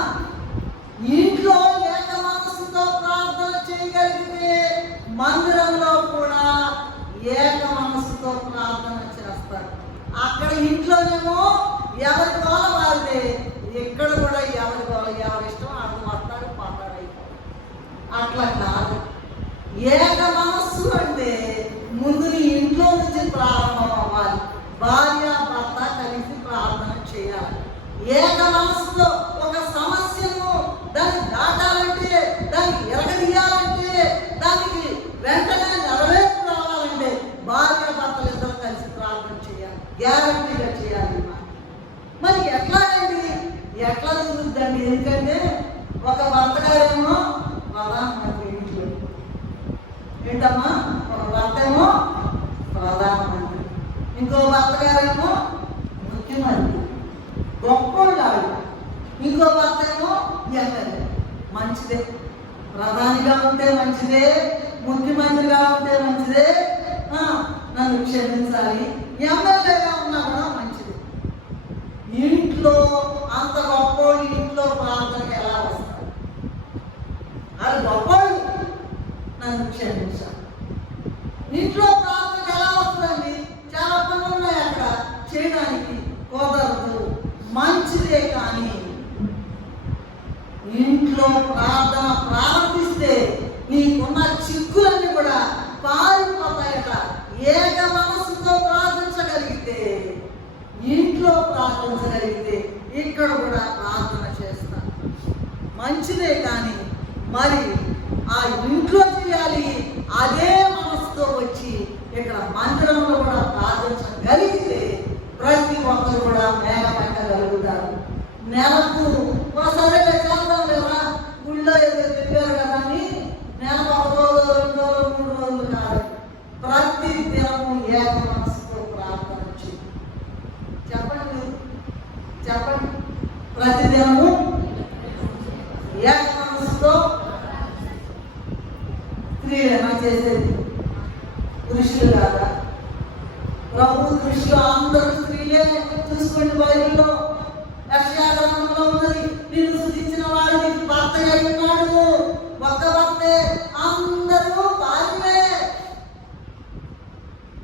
ఇంట్లో ఏక మనస్సుతో ప్రార్థన చేయగలిగితే మందిరంలో కూడా ఏక మనస్సుతో ప్రార్థన చేస్తారు. అక్కడ ఇంట్లోనేమో ఎవరి గోల వారిదే, ఇక్కడ కూడా ఎవరి గోల ఎవరి ఇష్టం అది వస్తారు పోతారు. అట్లా కాదు. ఏక మనస్సు అంటే ముందు నీ ఇంట్లో నుంచి ప్రారంభం అవ్వాలి. భార్య భర్త కలిసి ప్రార్థన చేయాలి. ఏక మనస్సుతో ఒక సమస్యను దాన్ని దాటాలంటే, దాన్ని ఎరగదీయాలంటే, దానికి వెంటనే నెరవేర్పు రావాలంటే భార్య భర్తలు ఇద్దరు కలిసి ప్రార్థన చేయాలి. గ్యారంటీగా చేయాలి. మరి ఎట్లాగండి? ఎట్లా జరుగుతుందండి? ఎందుకంటే ఒక భర్త గారేమో ప్రధానమంత్రి ఇంట్లో, ఏంటమ్మా, ఒక భర్త ఏమో ప్రధానమంత్రి, ఇంకో భర్త గారేమో ముఖ్యమంత్రి, గొప్పోళ్ళు. ఇంకో భర్త ఏమో ఎమ్మెల్యే. మంచిదే, ప్రధానిగా ఉంటే మంచిదే, ముఖ్యమంత్రిగా ఉంటే మంచిదే, నన్ను క్షమించాలి, ఎమ్మెల్యేగా ఉన్నా కూడా మంచిది. ఇంట్లో అంత గొప్పోళ్ళు ఇంట్లో ప్రార్థనకి ఎలా వస్తారు? అది గొప్పోళ్ళు, నన్ను క్షమించాలి. ఇంట్లో ప్రార్థనకి ఎలా వస్తుందండి? చాలా పనులు ఉన్నాయి అక్కడ చేయడానికి, కుదరదు. మంచిదే, కానీ ఇంట్లో ప్రార్థన ప్రారంభిస్తే నీకున్న చిక్కులన్నీ కూడా పారిపోతాయట. ఏక మనస్సుతో ప్రార్థించగలిగితే, ఇంట్లో ప్రార్థించగలిగితే ఇక్కడ కూడా ప్రార్థన చేస్తాను. మంచిదే, కానీ మరి ఆ ఇంట్లో చేయాలి. అదే మనసుతో వచ్చి ఇక్కడ మందిరంలో కూడా ప్రార్థించగలిగితే ప్రతి ఒక్కరు కూడా మేఘ పట్టగలుగుతారు. నెలకు ఒకసారి చేద్దాం లేదా, గుళ్ళో ఏదో చెప్పారు కదా అని నెలకు 1 రోజు 2 రోజులు 3 రోజులు కాదు, ప్రతి దినము ఏక మనసుతో ప్రార్థన చేయండి. చెప్పండి చెప్పండి, ప్రతి దినము ఏక మనసుతో. స్త్రీలేనా చేసేది? పురుషులు కాదా? ప్రభు దృష్టిలో అందరూ స్త్రీలే. చూసుకోండి, బైబిల్లో యెషయా గ్రంథంలో ఉన్నది, నిన్ను సృజించిన వాడు నీకు భర్త అయి ఉన్నాడు. ఒక్క భర్తే, అందరూ భార్యలే.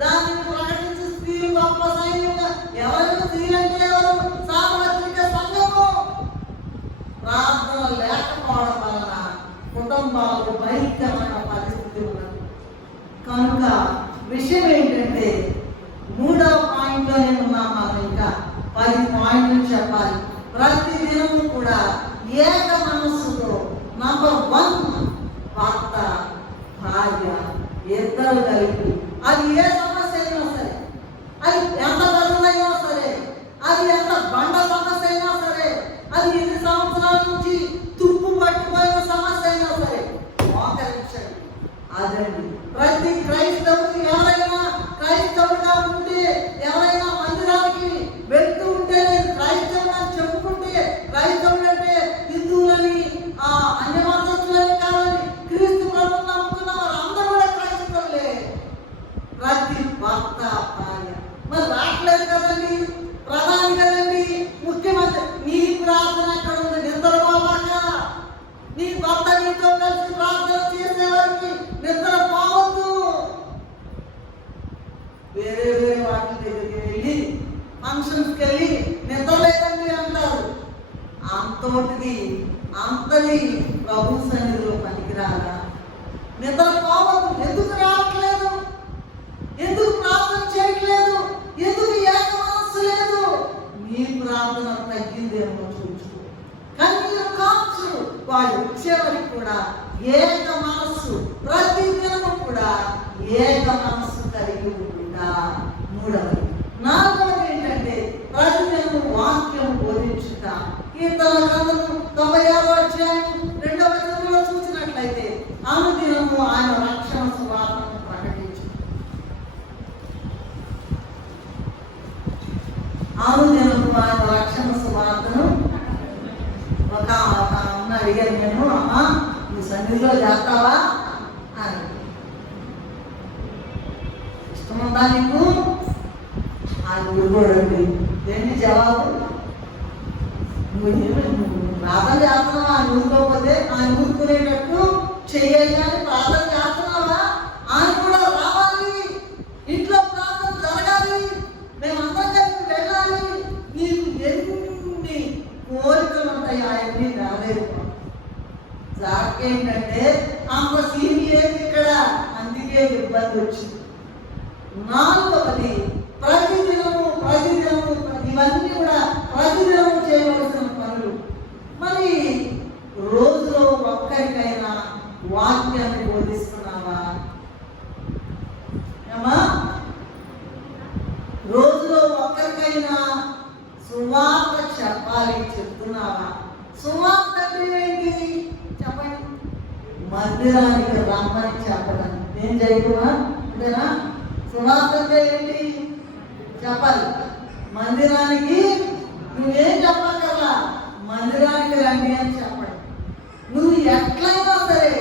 దానిని ప్రకటించి స్త్రీలు గొప్ప సైన్యంగా. ఎవరు స్త్రీలంటే ఎవరు? సార్వత్రిక సంఘము. ప్రార్థన లేకపోవడం వలన కుటుంబాలు భయంకరమైన పరిస్థితి ఉన్నది. కనుక విషయం ఏంటంటే, 3వ పాయింట్లో ఉన్నాం. మనం ఇంకా 10 పాయింట్లు చెప్పాలి. ప్రతి దినము కూడా ఏక మనస్సుతో నంబర్ 1 భర్త భార్య ఇద్దరు కలిపి, అది ఏ సమస్య అయినా సరే, అది ఎంత పెద్దదైనా సరే, అది ఎంత బండ సమస్య అయినా సరే, అది ఎన్ని సంవత్సరాల నుంచి తుప్పు పట్టిపోయిన సమస్య అయినా సరే మోకరించండి. అదండి ప్రతి క్రైస్తవుడు. ఎవరైనా క్రైస్తవుడిగా ఉంటే, ఎవరైనా మందిరానికి వెళ్తూ ఉంటే, నేను క్రైస్తవుడు అని చెప్పుకుంటే, క్రైస్తవుడు అంటే హిందువులని అన్య మతస్థులని కాదని, క్రీస్తు ప్రభువుని నమ్ముకున్న వారు అందరూ కూడా క్రైస్తవులే. ప్రతి భర్త భార్య మరి రావట్లేదు కదండి, ప్రధాని కదండి, ముఖ్యమంత్రి. నీ ప్రార్థన ఎక్కడ ఉంది? నిద్రపోవాక. నీ భర్త నీతో కలిసి ప్రార్థన చేసేవారికి నిద్ర పోవద్దు. వేరే వేరే వాటి దగ్గరికి వెళ్ళి, ఫంక్షన్స్కి వెళ్ళి నిద్రలేదండి అంటారు. అంతది ప్రభు సన్నిధిలో పనికిరాదా? నిద్ర పోవద్దు. ఎందుకు రావట్లేదు? వాడు వచ్చేవారికి కూడా ఏక మనస్సు, ప్రతి దినము కూడా ఏక మనస్సు కలిగి ఉంటుందా. మూడవది. నాలుగవది ఏంటంటే ప్రతిదినము వాక్యం బోధించుట. కీర్తనల గ్రంథము 96వ అధ్యాయం 2వ వచనంలో చూసినట్లయితే అనుదినము ఆయన రక్షణ సువార్తను ప్రకటించు. అనుదినము ఆయన రక్షణ సువార్తను ఒక అన్న అడిగాను నేను, అమ్మా నీ సన్నిధిలో చేస్తావా అని. ఇష్టముందా నీకు? ఆయన ఊరుకోడండి. ఏంటి జవాబు? నువ్వు ప్రార్థన చేస్తున్నావా? ఆయన ఊరుకోకపోతే ఆయన ఊరుకునేటట్టు చెయ్యాలి, కానీ ప్రార్థన చేస్తున్నావా? ఆయన కూడా రావాలి, ఇంట్లో ప్రార్థన జరగాలి, మేమందరం కలిసి వెళ్ళాలి. నీకు ఎన్ని కోరికలు ఉంటాయి ఆయన్ని నెరవేరుకో. జాకేంటంటే అంత సీనియర్ ఇక్కడ, అందుకే ఇబ్బంది వచ్చింది. నాలుగవది ప్రతిదినము ఇవన్నీ కూడా ప్రతిదినము చేయవలసిన పనులు. మరి రోజులో ఒక్కరికైనా వాక్యాన్ని బోధిస్తున్నావా? ఏమా రోజులో ఒక్కరికైనా సువార్త చెప్పాలి, చెప్తున్నావా? సువార్త అంటే ఏంటి చెప్పండి. మందిరానికి రమ్మని చెప్పడం. ఏం చేయకున్నా అంతేనా? సువార్త అంటే ఏంటి చెప్పాలి. మందిరానికి నువ్వేం చెప్పగలరా? మందిరానికి రండి అని చెప్పడం. నువ్వు ఎట్లయినా సరే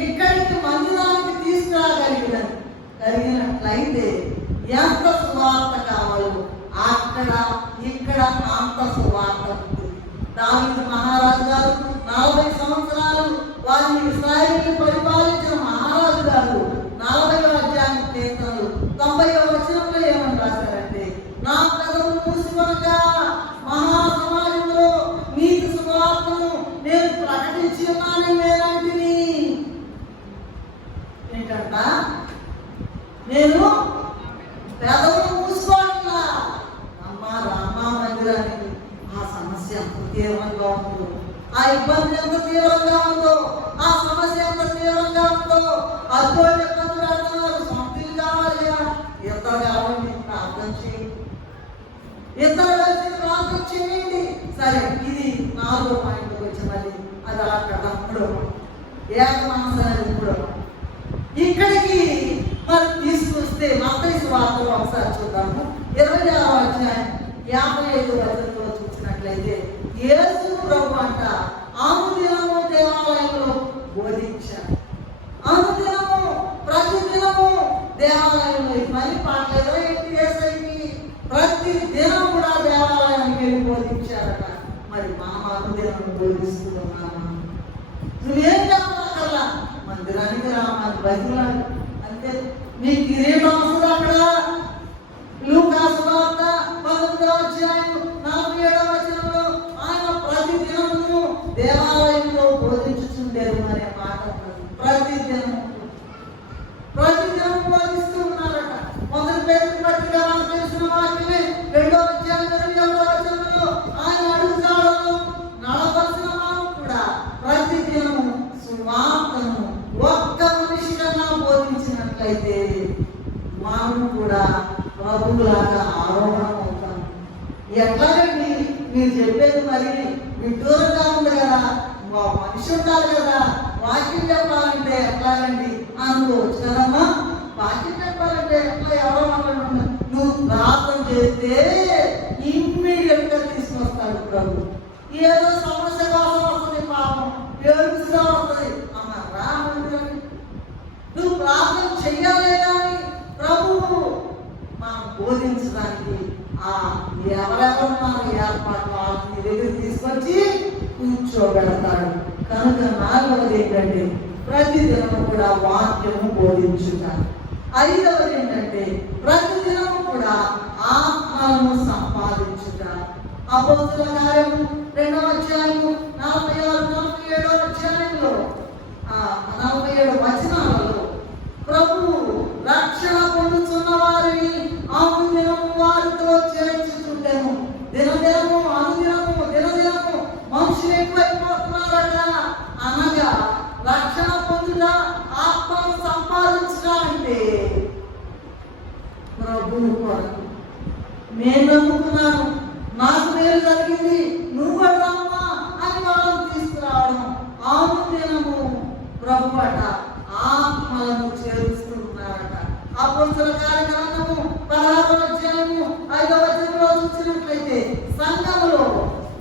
ఇక్కడికి మందిరానికి తీసుకురాగలిగినట్లయితే ఎంత సువార్త కావాలో అక్కడ ఇక్కడ అంత సువార్త ఉంటుంది. దావీదు మహారాజు గారు 40 సంవత్సరాలు వారిని ఇశ్రాయేలుని పరిపాలించిన మహారాజు గారు 40వ అధ్యాయం కీర్తనలు 90వ వచనంలో ఏమని రాశారంటే, నా పెదవులు మూసుకొనగా మహాసమాజంలో నీతి సువార్తను నేను ప్రకటించి ఉన్నానని నేనంటిని. ఏంటంట? నేను పెదవులు మూసుకోవట్లా. రామ మందిరానికి ఆ సమస్య ఎంత తీవ్రంగా ఉందో, ఆ ఇబ్బంది ఎంత తీవ్రంగా ఉందో, ఆ సమస్య ఎంత తీవ్రంగా ఉందో, అదో ఇబ్బంది పెడుతున్నారు. సొంతలు కావాలి, ఇద్దరు కావాలి, ప్రార్థన చేయండి, ఇద్దరు కలిసి ప్రార్థన చేయండి. సరే, ఇది 4వ పాయింట్కి వచ్చి మళ్ళీ అది అక్కడ 3వ ఏక మనసు అనేది 3వ. ఇక్కడికి మరి తీసుకొస్తే మత్తయి సువార్తలో ఒకసారి చూద్దాము. 26వ అధ్యాయం 55వ వచనంలో చూసినట్లయితే యేసు ప్రభు అంట అనుదినము దేవాలయంలో బోధించారు. అనుదినము ప్రతిదినము దేవాలయంలో మరి పాటలేదో ఏంటి యేసయ్యకి ప్రతి దినం కూడా దేవాలయానికి వెళ్ళి బోధించారట. మరి మనం అనుదినం బోధిస్తున్నామా? నువ్వేం చెప్పాలక్కర్లా, మందిరానికి రామాని బతిలాడు అంటే నీ కిరీటం వస్తుంది అక్కడ. లూకా సువార్త 11వ అధ్యాయం 47వ వచనంలో ఆయన ప్రతి దినము దేవాలయంలో బోధించుచుండేది. మరి ఆ మాట ప్రతి దినము బోధిస్తూ ఉన్నారట. 1 పేతురు పత్రిక మనకు తెలిసిన వాక్యమే 2వ అధ్యాయం 8వ వచనంలో ఆయన అడుగుజాడలో నడవలసిన మనం కూడా ప్రతి దినము సువార్తను ఒక్క మనిషి కన్నా బోధించినట్లయితే మనం కూడా ప్రభువులాగా ఆరోహణం అవుతాం. ఎట్లాగండి మీరు చెప్పేది? మరి విడ్డూరంగా ఉంది కదా, మనిషి ఉండాలి కదా, వాక్యం చెప్పాలంటే ఎట్లాగండి అనుకోవచ్చు కదమ్మా. వాక్యం చెప్పాలంటే ఎట్లా ఎవరో మాట్లాడుతున్నా నువ్వు ప్రార్థన చేస్తే ఇమ్మీడియట్ గా తీసుకొస్తాడు ప్రభు. ఏదో సమస్య కోసం వస్తుంది, పాపం ఏడుస్తూ వస్తుంది, అమ్మ రాముడు నువ్వు ప్రార్థన చెయ్యాలే కానీ ప్రభువు మనం బోధించడానికి ఎవరెవరు మన ఏర్పాటు వాళ్ళని దగ్గర తీసుకొచ్చి కూర్చోబెడతాడు. కనుక 4వది ఏంటంటే ప్రతిదినము కూడా వాక్యము బోధించుట. 5వది ఏంటంటే ప్రతిదినము కూడా ఆత్మలను సంపాదించుట. అపోస్తలుల కార్యము 2వ అధ్యాయము 46-47వ అధ్యాయంలో 47 వచనాలలో ప్రభువు రక్షణ పొందుతున్న వారిని అనుదినము వారితో చేర్చుచుండెను. దినదినము అనుదినము మనుషులు ఎక్కువైపోతున్నారట. ప్రభువు కొరకు. నేను నమ్ముకున్నాను, నాకు మేలు జరిగింది, నువ్వు కూడా నమ్మా అని వాళ్ళని తీసుకురావడం. ఆనుదినము ప్రభువట ఆత్మలను చేరుస్తున్నారట. అపోస్తలుల కార్యగ్రంథము 16వ అధ్యాయము 5వ వచనంలో చూసినట్లయితే సంఘములో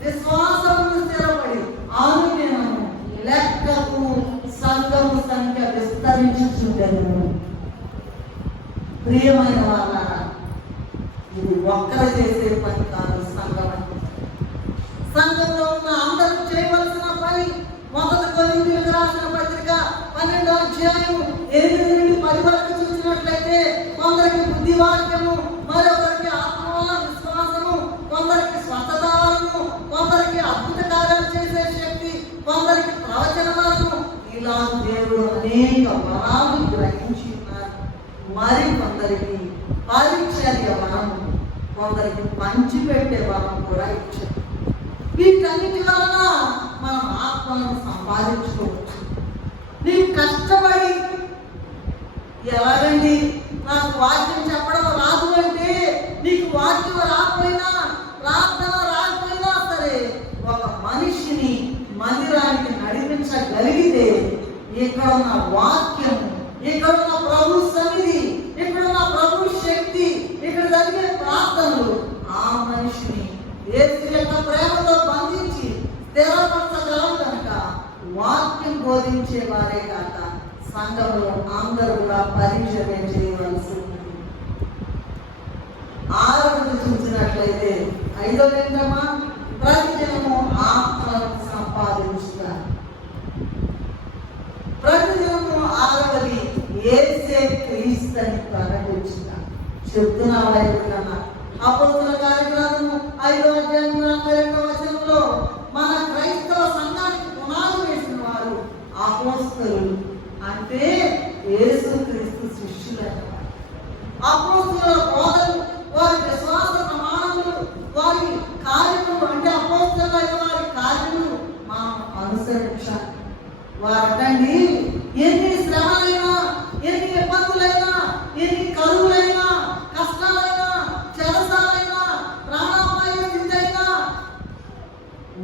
విశ్వాసమును స్థిరపడి ఆనుదినము లెక్కకు సంఘము సంఖ్య విస్తరించుచుండెను. ప్రియమైన వాళ్ళారా, ఇది ఒక్కరు చేసే పని కాదు. సంఘంలో ఉన్న అందరూ చేయవలసిన పని. మొదటి కొరింథీయులకు రాసిన పత్రిక 12వ అధ్యాయం 8 నుండి 10 వరకు చూసినట్లయితే కొందరికి బుద్ధివాక్యము, మరొకరికి ఆత్మ విశ్వాసము, కొందరికి స్వస్థతావరము, కొందరికి అద్భుత కార్యాలు చేసే శక్తి, కొందరికి ప్రవచన వరము, ఇలా దేవుడు అనేక వరాలు గ్రహించి ఉన్నారు. మరి కొందరికి పరిచర్య వరము, కొందరికి పంచిపెట్టే వరం కూడా ఇచ్చారు. వీటన్నిటి వలన మనం ఆత్మలను సంపాదించుకోవచ్చు. నీవు కష్టపడి ఎలాగండి నాకు వాక్యం చెప్పడం రాదు అంటే, నీకు వాక్యం రాకపోయినా, ప్రార్థన రాకపోయినా సరే, ఒక మనిషిని మందిరానికి నడిపించగలిగితే ఇక్కడ ఉన్న వాక్యం, ఇక్కడ ఉన్న ప్రభు సన్నిధి, ఇక్కడ ఉన్న ప్రభు శక్తి, ఇక్కడ జరిగే ప్రార్థనలు ఆ మనిషిని యేసు యొక్క ప్రేమతో బంధించి స్థిరపరచగలం. కనుక వాక్యం బోధించే వారే కాక సంఘంలో అందరూ కూడా పరిచర్య చేయవలసి ఉంది. 6వది చూసినట్లయితే 5వ ఏంటమ్మా? ప్రతిదినము ఆత్మలను సంపాదించుతారు. ప్రతిదినము 6వది యేసే క్రీస్తుని ప్రకటించుతారు. చెప్తున్నావా ఎప్పుడన్నా? అపోస్తలుల కార్యగ్రంథము 5వ అధ్యాయం 42వ వచనంలో మన క్రైస్తవ సంఘానికి పునాది వేసిన వారు అపోస్తలులు, అంటే యేసుక్రీస్తు శిష్యులైన వారు. అపోస్తలుల బోధలు, వారి విశ్వాస ప్రమాణములు, వారి కార్యములు, అంటే అపోస్తలులైన వారి కార్యములు మనం అనుసరించాలి. వారండి ఎన్ని శ్రమలైనా, ఎన్ని ఇబ్బందులైనా, ఎన్ని కరువులైనా, కష్టాలైనా, చెరసాలైనా, ప్రాణాపాయ స్థితైనా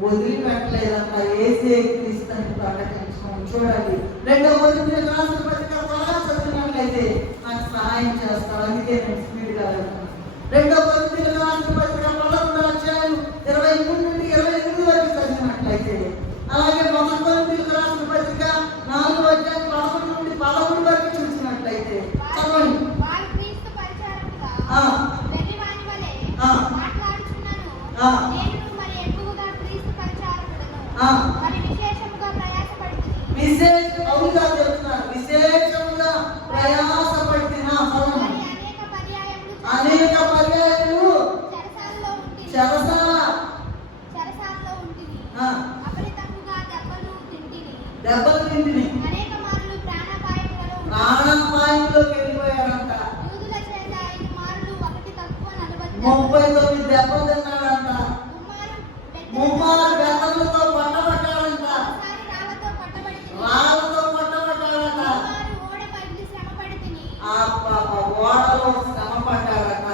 వదిలిపెట్టలేదంట. యేసే క్రీస్తుని ప్రకటించడం. చూడండి 2వ కొరింథీయులకు రాసిన పత్రిక త్వరగా చదివినట్లయితే నాకు సహాయం చేస్తారు. అందుకే నేను స్పీడ్గా వెళ్తాను. 2వ కొరింథీయులకు రాసిన పత్రిక 11వ అధ్యాయం 23 నుండి 28 వరకు చదివినట్లయితే, అలాగే మొదటి కొరింథీయులకు రాసిన పత్రిక 4వ అధ్యాయం 11 నుండి 13 వరకు చూసినట్లయితే చదవండి. విశేషముగా ప్రయాసపడిన అనేక పర్యాయములు చెరసాల దెబ్బలు తింటిని, ప్రాణాపాయంలోకి వెళ్ళిపోయాడంట. 39 దెబ్బలు తిన్నాడంట. 30 బెత్తలతో పట్టబడ్డాడంట. రాళ్ళతో పట్టబడ్డాడట. ఓడలో శ్రమ పడ్డాడట.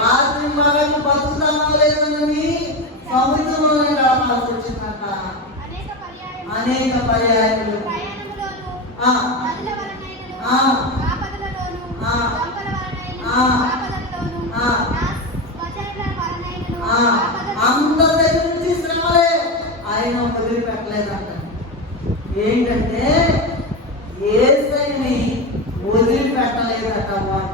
రాత్రి మగలు బతుకుతానో లేదని సముద్రంలోనే గడపాల్సి వచ్చిందంట. అనేక పర్యాయములు అందరి దగ్గర నుంచి శ్రమలే, ఆయన వదిలిపెట్టలేదంట. ఏంటంటే యేసయ్యని వదిలిపెట్టలేదట వాడు.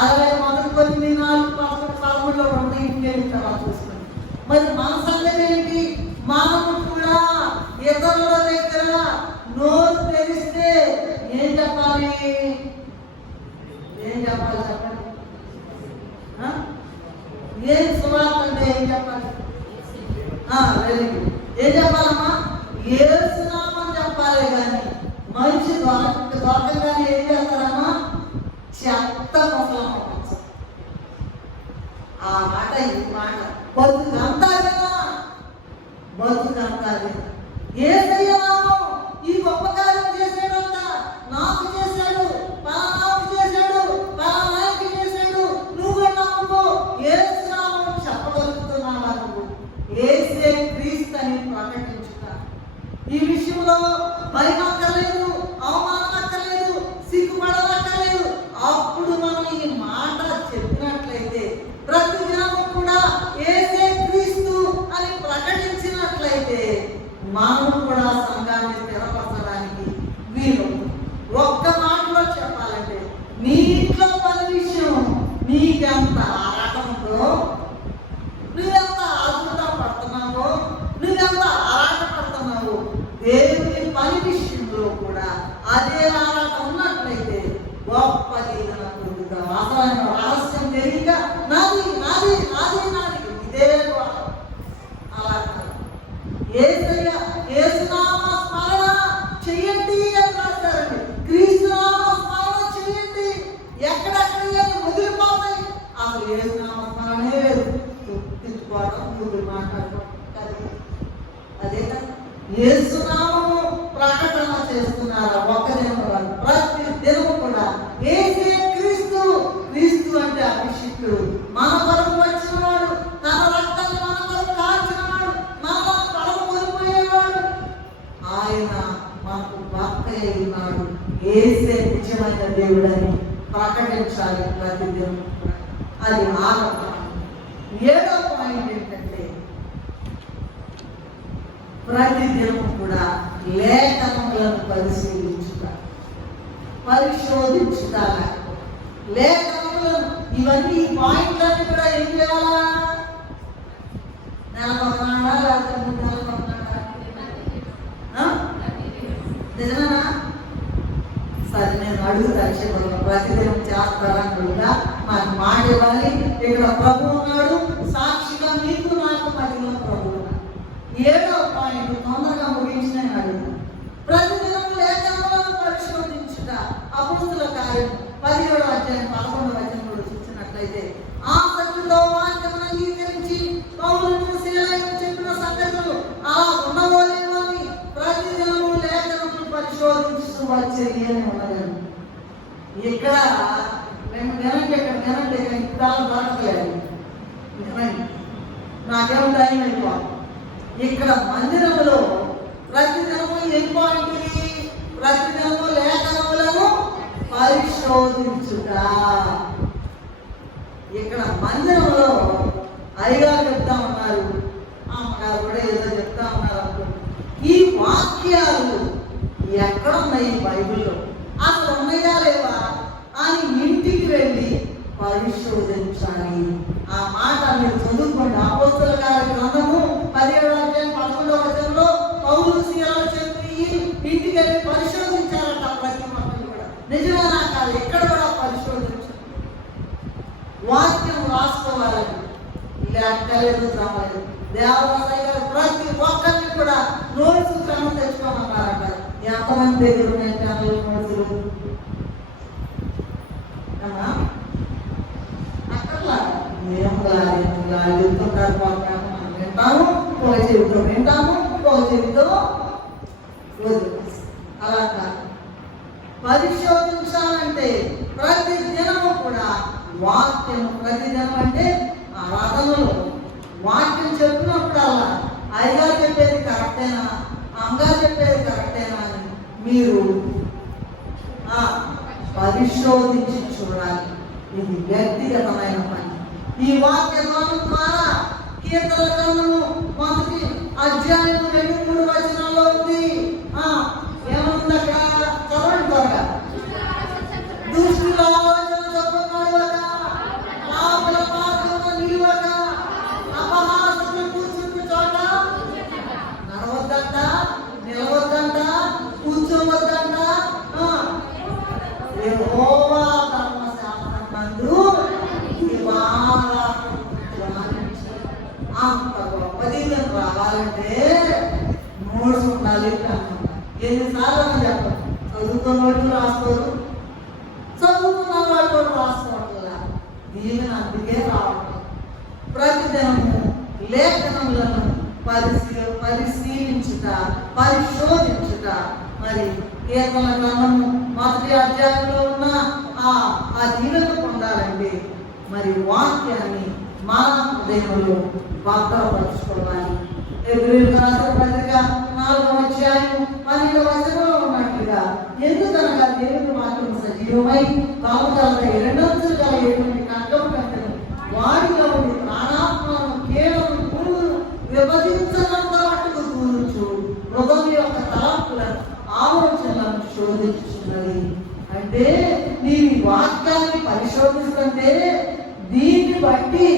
అలాగే మొదటి కొన్ని 4:11 రెండు ఇంకేమి తర్వాత చూసుకుని, మరి మన సంగతి ఏంటి? మనము కూడా ఇతరుల దగ్గర నోరు తెరిస్తే ఏం చెప్పాలి? ఏం చెప్పాలి చెప్పండి? ఏం సువార్త అంటే ఏం చెప్పాలి? Very good. ఏం చెప్పాలమ్మా? యేసునామని చెప్పాలి. కానీ మంచి దొరకగానే ఏం చేస్తారమ్మా? చెత్త ముసలం పంపించారు. ఆ మాట ఈ మాట బతుకంతా కదా, బతుకంతా కదా. యేసయ్య నామం ఈ గొప్ప కార్యం చేశాడంట. నాకు చేశాడు, నాకు చేశాడు, మనం కూడా సంఘాన్ని స్థిరపరచడానికి వీలు. ఒక్క మాటలో చెప్పాలంటే నీ ఇంట్లో పని విషయం నీకెంత ఆరాటం ఉందో, నువ్వెంత ఆదుత పడుతున్నావో, నువ్వెంత ఆరాట పడుతున్నావో, దేవుని పని విషయంలో కూడా అదే ఆరాట ఉన్నట్లయితే గొప్ప దీవెన పొందుతావు. అసలు రహస్యం తెలియక నాది నాది నాది నాది ఇదే అలా యేసయ్య యేసునామ స్మరణ చెయ్యండి అని రాస్తారండి. క్రీస్తునామ స్మరణ చెయ్యండి. ఎక్కడెక్కడ వదిలిపోతాయి. అసలు యేసునామ స్మరణే లేదు. తిట్టుకోవడం, ముగ్గురు మాట్లాడుకోవడం, అదే కదా. యేసునామము ప్రకటన చేస్తున్నారు ఒక దినం వాళ్ళు. ప్రతి దినము కూడా యేసే క్రీస్తు. క్రీస్తు అంటే అభిషిక్తుడు, మన కొరకు వచ్చినవాడు, తన రక్తాన్ని మన కొరకు కాల్చినవాడు, మన పడవ కోల్పోయేవాడు. ఆయన మనకు భర్త అయి ఉన్నాడు. యేసే నిజమైన దేవుడని ప్రకటించాలి ప్రతి దినం. అది 6వ పాయింట్. 7వ పాయింట్ ఏంటంటే ప్రతి దినం కూడా లేఖనములను పరిశీలించుట, పరిశోధించుట. లేఖనములను ఇవన్నీ ఈ పాయింట్లన్నీ కూడా ఏం చేయాలా? నెలకొన్నాడా లేకపోతే 3 నెలలు కొన్నాడా? నిజమేనా? సరే, నేను అడుగుతా చెప్పడం ప్రతిదినం చేస్తారా అడుగుతా. నాకు మాట ఇవ్వాలి. ఇక్కడ ప్రభు ఉన్నాడు, సాక్షిగా మీకు నాకు మధ్యలో ప్రభు ఉన్నాడు. 7వ పాయింట్ తొందరగా ముగించిన అడుగుతా. ప్రతిదినం లేఖనములను పరిశోధించుట. అపోస్తలుల కార్యం 17వ అధ్యాయం 11వ వచనంలో చూసినట్లయితే ఆసక్తితో వాక్యమును అంగీకరించి పౌలును శీలను చెప్పిన సంగతులు అలా ఉండవలేమో అని ప్రతిదినము లేఖనములను పరిశోధించు వచ్చేది అని ఉన్నదండి. ఇక్కడ మేము వినండి, ఇక్కడ వినండి, ఇక్కడ దొరకలేదు. నాకేమో టైం అయిపోవాలి. ఇక్కడ మందిరములో ప్రతిదినము ఏం పాయింట్? ప్రతిదినము లేఖనములను పరిశోధించుట. ఇక్కడ మందిరంలో అయ్యగారు చెప్తా ఉన్నారు, అమ్మగారు కూడా ఏదో చెప్తా ఉన్నారు అనుకో. ఈ వాక్యాలు ఎక్కడున్నాయి బైబిల్లో, అసలు ఉన్నాయా లేవా అని ఇంటికి వెళ్ళి పరిశోధించాలి. ఆ మాట మీరు చదువుకోండి. అపోస్తలుల కార్య గ్రంథము 17వ అధ్యాయం 11వ వచనంలో పౌలు శీలలు చెప్పి ఇంటికి వెళ్ళి పరిశోధించారట. ప్రతి ఒక్కరు కూడా నిజమేనా కాదు ఎక్కడ కూడా పరిశోధించాలి. వాక్యం రాసుకోవాలని లెక్కలేదు, రాలేదు. దేవరాజయ్య గారు ప్రతి ఒక్కరిని కూడా నోట్స్ క్రమం తెచ్చుకోమన్నారట. ఎంతమంది దగ్గర ఉన్నాయి నోట్సులు? అక్కర్లా వెళ్తుంటారు. మనం వింటాము, ఒక చెవితో వింటాము, ఒక చెవితో అలా కాదు. పరిశోధించాలంటే ప్రతి దినము కూడా వాక్యం, ప్రతి దినం అంటే ఆరాధనలో వాక్యం చెప్పినప్పుడు అలా అయ్యగారు చెప్పేది కరెక్టేనా, అమ్మగారు చెప్పేది కరెక్టేనా అని మీరు పరిశోధించి చూడాలి. ఇది వ్యక్తిగతమైన పని. ఈ వాక్య ద్వారా కీర్తనల గ్రంథము 1వ అధ్యాయం 2-3 వచనాల్లో ఉంది. ఏముంది అక్కడ? చదవండి త్వరగా. దుష్టుల ఆలోచన చొప్పునడవక, పాపుల మార్గమున నిలువక, అపహాసకులు కూర్చుంటు చోట నడవద్దంట, నిలవద్దంట, కూర్చోవద్దంట. యెహోవా ధర్మశాస్త్రమందు అంత గొప్పది రావాలంటే నోట్స్ ఉండాలి. ఎన్నిసార్లు చెప్పండి. చదువుకున్న వాళ్ళు రాసుకోరు, చదువుకున్న వాళ్ళు కూడా రాసుకోవట్లా. దీవెన అందుకే రావట్లేదు. ప్రతిదినము లేఖనములను పరిశీలించుట, పరిశోధించుట. మరి కీర్తన గ్రంథము 1వ అధ్యాయంలో ఉన్న ఆ దీవెన పొందాలంటే మరి వాక్యాన్ని మన హృదయంలో భద్రపరచుకోవాలి. హెబ్రీయులకు రాసిన పత్రిక 4వ అధ్యాయం 12వ వచనంలో ఉన్నట్లుగా ఎందుకనగా దేవుని వాక్యం సజీవమై బాగుగలదై రెండంచులు గల ఎటువంటి ఖడ్గము కంటే వాడిలో ప్రాణాత్మను కేవలం పురుగును విభజించనంత మట్టుకు దూరుచు వాక్యాన్ని పరిశోధిస్తుంటే దీన్ని బట్టి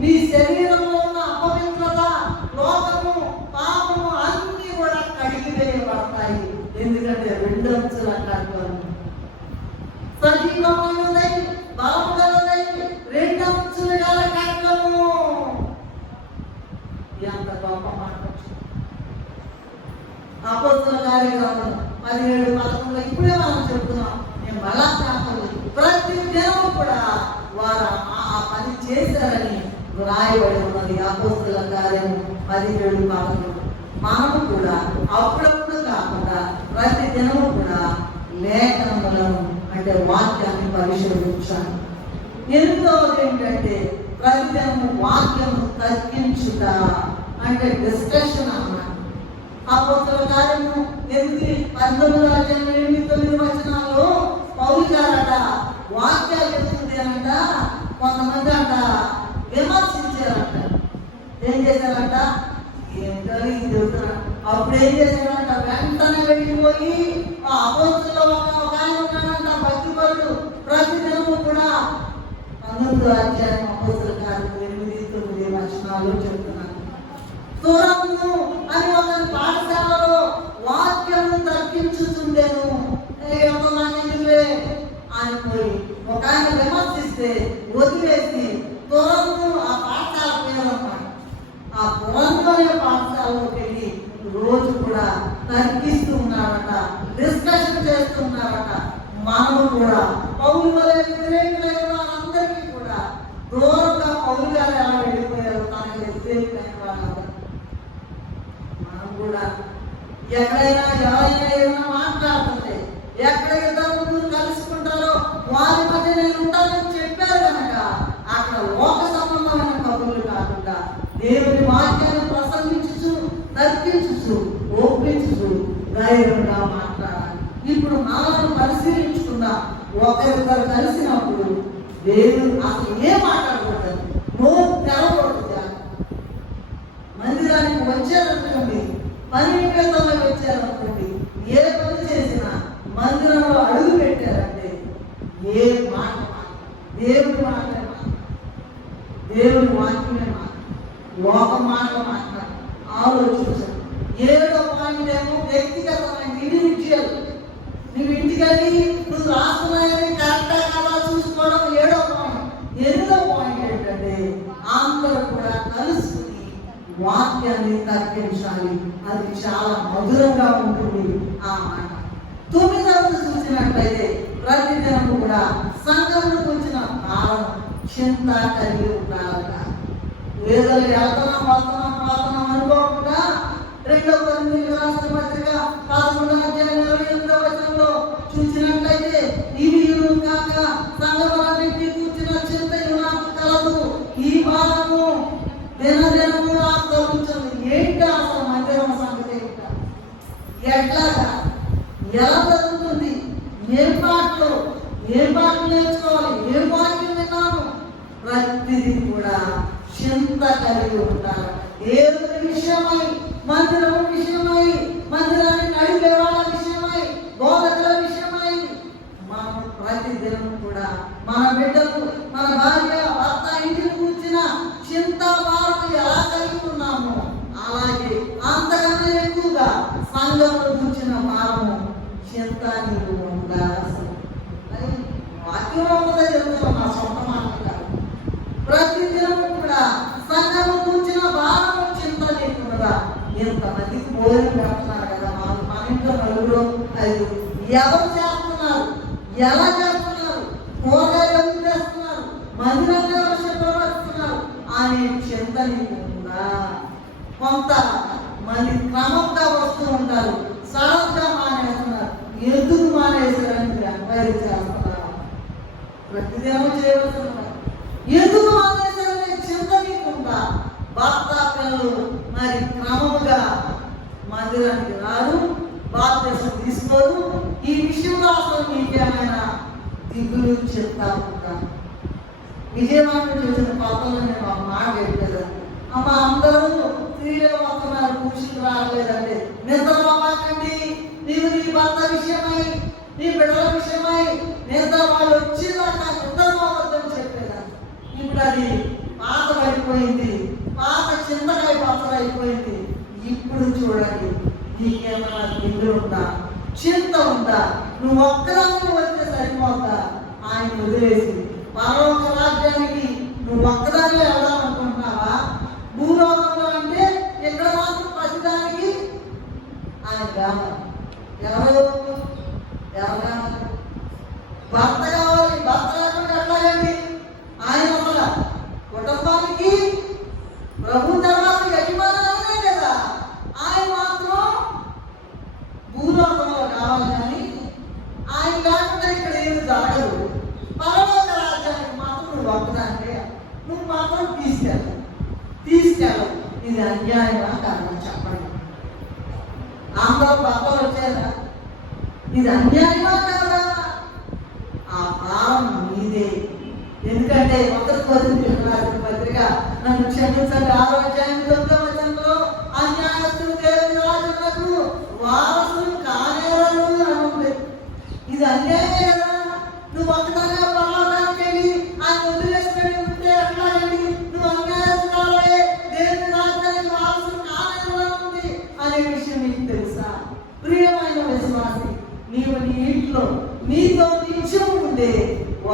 నీ శరీరంలో ఉన్న అపవిత్రత, లోకము, పాపము అన్ని కూడా కడిగివేయబడతాయి. ఎందుకంటే 2 అంచుల ఖడ్గం సజీవమైనదై బలముగలదై 2 అంచుల గల ఖడ్గము. ఎంత గొప్ప మాట! అపోస్తలుల కార్యగ్రంథం 17:11 ఇప్పుడే మనం చెప్తున్నాం. నేను మళ్ళా కాకుండా ప్రతి దినం కూడా వారు ఆ పని చేశారని రాయబడి ఉన్నది. అపోస్తలుల కార్యం 17:11. మనము కూడా అప్పుడప్పుడు కాకుండా ప్రతి దినము కూడా లేఖనములను అంటే వాక్యాన్ని పరిశోధించాలి. ఎనిమిదవది ఏంటంటే ప్రతిదినము వాక్యము తర్కించుట అంటే డిస్కషన్ అన్నమాట. అపోస్తలుల కార్యము 8:19 పౌలు గారట వాక్యాలు చెప్తుంది అంట. కొంతమంది అంట విమర్శించారంట. ఏం చేశారంట? ఏంటో ఇది చెబుతున్నారు. అప్పుడు ఏం చేశారంట? వెంటనే వెళ్ళిపోయి ఆ అపోస్తలుల ఒక ఆయన ఉన్నాడంట, భక్తిపరుడు. ప్రతిదినము కూడా 19వ అధ్యాయం అపోస్తలుల కార్యం 8:9 చెప్తున్నారు. తురము అని ఒక పాఠశాలలో వాక్యము తర్కించుతుండేను. అని పోయి ఒక ఆయన విమర్శిస్తే వదిలేసి తురము ఆ పాఠశాల పేరు అన్నమాట. ఆ తురము అనే పాఠశాలలోకి వెళ్ళి రోజు కూడా తర్కిస్తూ ఉన్నారట, డిస్కషన్ చేస్తూ ఉన్నారట. మనము కూడా పౌలు వలె వ్యతిరేకులైన వారందరికీ కూడా దూరంగా పౌలు గారు ఎలా వెళ్ళిపోయారు తనకి వ్యతిరేకులైన వాళ్ళందరూ. మనం కూడా ఎక్కడైనా ఎవరైనా ఏదైనా మాట్లాడుతుంటే ఎక్కడ ఇద్దరు ముగ్గురు కలుసుకుంటారో వారి మధ్య నేను ఉంటానని చెప్పారు కనుక అక్కడ లోక సంబంధమైన కబుర్లు కాకుండా దేవుని వాక్యాన్ని ప్రసంగించు, తర్కించు, ఒప్పించు, ధైర్యంగా మాట్లాడాలి. ఇప్పుడు మనల్ని పరిశీలించుకుందాం. ఒకరిద్దరు కలిసినప్పుడు దేవుడు అసలు ఏం మాట్లాడకూడదు, నోరు తెరకూడదు. మందిరానికి వచ్చారనుకోండి, పని నిమిత్తంగా వచ్చారనుకోండి, ఏ పని చేసినా మందిరంలో అడుగు పెట్టారంటే ఏ మాట దేవుడి మాటలే మాట, దేవుడి వాక్యమే మాట, లోక మాట మాట్లాడు. ఆలోచించాలి. 7వ పాయింట్ ఏమో వ్యక్తిగతమైన ఇండివిజువల్. నువ్వు ఇంటికెళ్ళి నువ్వు రాస్తున్నాయని కరెక్టా కదా చూసుకోవడం 7వ పాయింట్. 8వ పాయింట్ ఏంటంటే అందరూ కూడా కలుసుకుని వాక్యాన్ని తర్కించాలి. అది చాలా మధురంగా ఉంటుంది ఆ మాట. 9వది చూసినట్లయితే ప్రతిదినం కూడా సంఘమును కూర్చిన కాలం చింత కలిగి ఉండాలట. ఏదో వెళ్తున్నాం వస్తున్నాం అనుకోకుండా 2వ కొరింథీయులకు రాసిన పత్రిక 11:28 చూసినట్లయితే ఇవి కాక సంఘములన్నిటినీ కూర్చిన చింత నాకు కలదు, ఈ భారము దినదినము నాకు కలుగుతుంది. ఏంటి అసలు మందిరం సంగతి? ఎట్లాగా ఎలా జరుగుతుంది? ఏం పాటలు నేర్చుకోవాలి? ఏం వాక్యం విన్నాను? ప్రతిదీ కూడా చింత కలిగి ఉంటారు. దేవుని విషయమై, మందిరం విషయమై, మందిరాన్ని నడిపే వాళ్ళ విషయమై, బోధకుల విషయమై మనం ప్రతిదినం కూడా మన బిడ్డకు, మన భార్య, భర్త ఇంటిని కూర్చిన చింత భారం ఎలా కలిగి ఉన్నాము, అలాగే అంతకన్నా ఎక్కువగా సంఘంలో కూర్చిన భారము చింత నీకు ఉండాలి. వాక్యం ఒకటే చెప్తున్నాం, నా సొంత మాటలు కాదు. ప్రతిదినం కూడా సంఘంలో కూర్చిన భారము చింత నీకున్నదా? ఇంతమందికి భోజనం పెడుతున్నారు కదా, మన ఇంట్లో 4-5 ఎవరు చేస్తున్నారు, ఎలా చేస్తున్నారు, కూరగాయలు చేస్తున్నారు, మందిరంలో శుభ్రపరుస్తున్నారు అనే చింత నీకు ఉందా? కొంత మంది క్రమంగా వస్తూ ఉంటారు, సడన్గా మానేస్తున్నారు. ఎందుకు మానేశారని ఎంక్వైరీ చేస్తున్నారు. ప్రతిదినం చేయవలసిన ఎందుకు మానేశారనే చింత నీకుందా? భర్త పిల్లలు మరి క్రమముగా మందిరానికి రారు, బాప్తిసం తీసుకోరు. ఈ విషయంలో అసలు మీకేమైనా దిగులు చెప్తా ఉంటాను. విజయవాడ చూసిన కొత్తలో నేను ఒక మాట చెప్పేదాన్ని, అమ్మ అందరూ స్త్రీలు వస్తున్నారు, పురుషులు రావట్లేదండి. నిద్రపోకండి, నీవు నీ భర్త విషయమై నీ బిడ్డల విషయమై నేను వాళ్ళు వచ్చేదాకా ఇద్దరు అబద్ధం చెప్పేదాన్ని. ఇప్పుడు అది పాత పడిపోయింది, పాత చింతకాయ పాత్ర అయిపోయింది. ఇప్పుడు చూడండి, నీకేమైనా దిగులు ఉందా, చింత ఉందా? నువ్వు ఒక్కదాన్ని వస్తే సరిపోతా? ఆయన వదిలేసి పరలోక రాజ్యానికి నువ్వు ఒక్కదాన్ని వెళ్దాం అనుకుంటున్నావా? భూలోకంలో అంటే ఇక్కడ మాత్రం ప్రతిదానికి ఆయన కావాలి. ఎవరు కావాలి? భర్త కావాలి. భర్త లేకుండా ఎట్లాగండి? ఆయన వల్ల కుటుంబానికి ప్రభు తర్వాత యజమానే కదా. ఆయన మాత్రం భూలోకంలో కావాలి, కానీ ఆయన లేకుండా ఇక్కడ ఏమి జరగదు. పరలోక రాజ్యానికి మాత్రం నువ్వు ఒక్కదానికే, నువ్వు మాత్రం తీసుకెళ్ళవు. ఇది అన్యాయమా కాదా చెప్పండి? ఆంధ్ర భర్తలు వచ్చారా? ఇది అన్యాయమా కాదా? ఆ భారం మీదే. ఎందుకంటే మొదటి పత్రిక నన్ను క్షమించండి 6వ అధ్యాయం 9వ వచనంలో అన్యాయస్తులు దేవుని రాజులకు వారసులు కానేరరు అని ఉంది. ఇది అన్యాయమే కదా. నువ్వు ఒక్కదానే పరలోకానికి వెళ్ళి ఆయన వదిలేసుకొని ఉంటే ఎట్లాగండి? నువ్వు అన్యాయస్తురాలే, దేవుని రాజ్యానికి వారసులు కానేరరు ఉంది అనే విషయం నీకు తెలుసా? ప్రియమైన విశ్వాసి, నీవు నీ ఇంట్లో నీతో నిత్యం ఉండే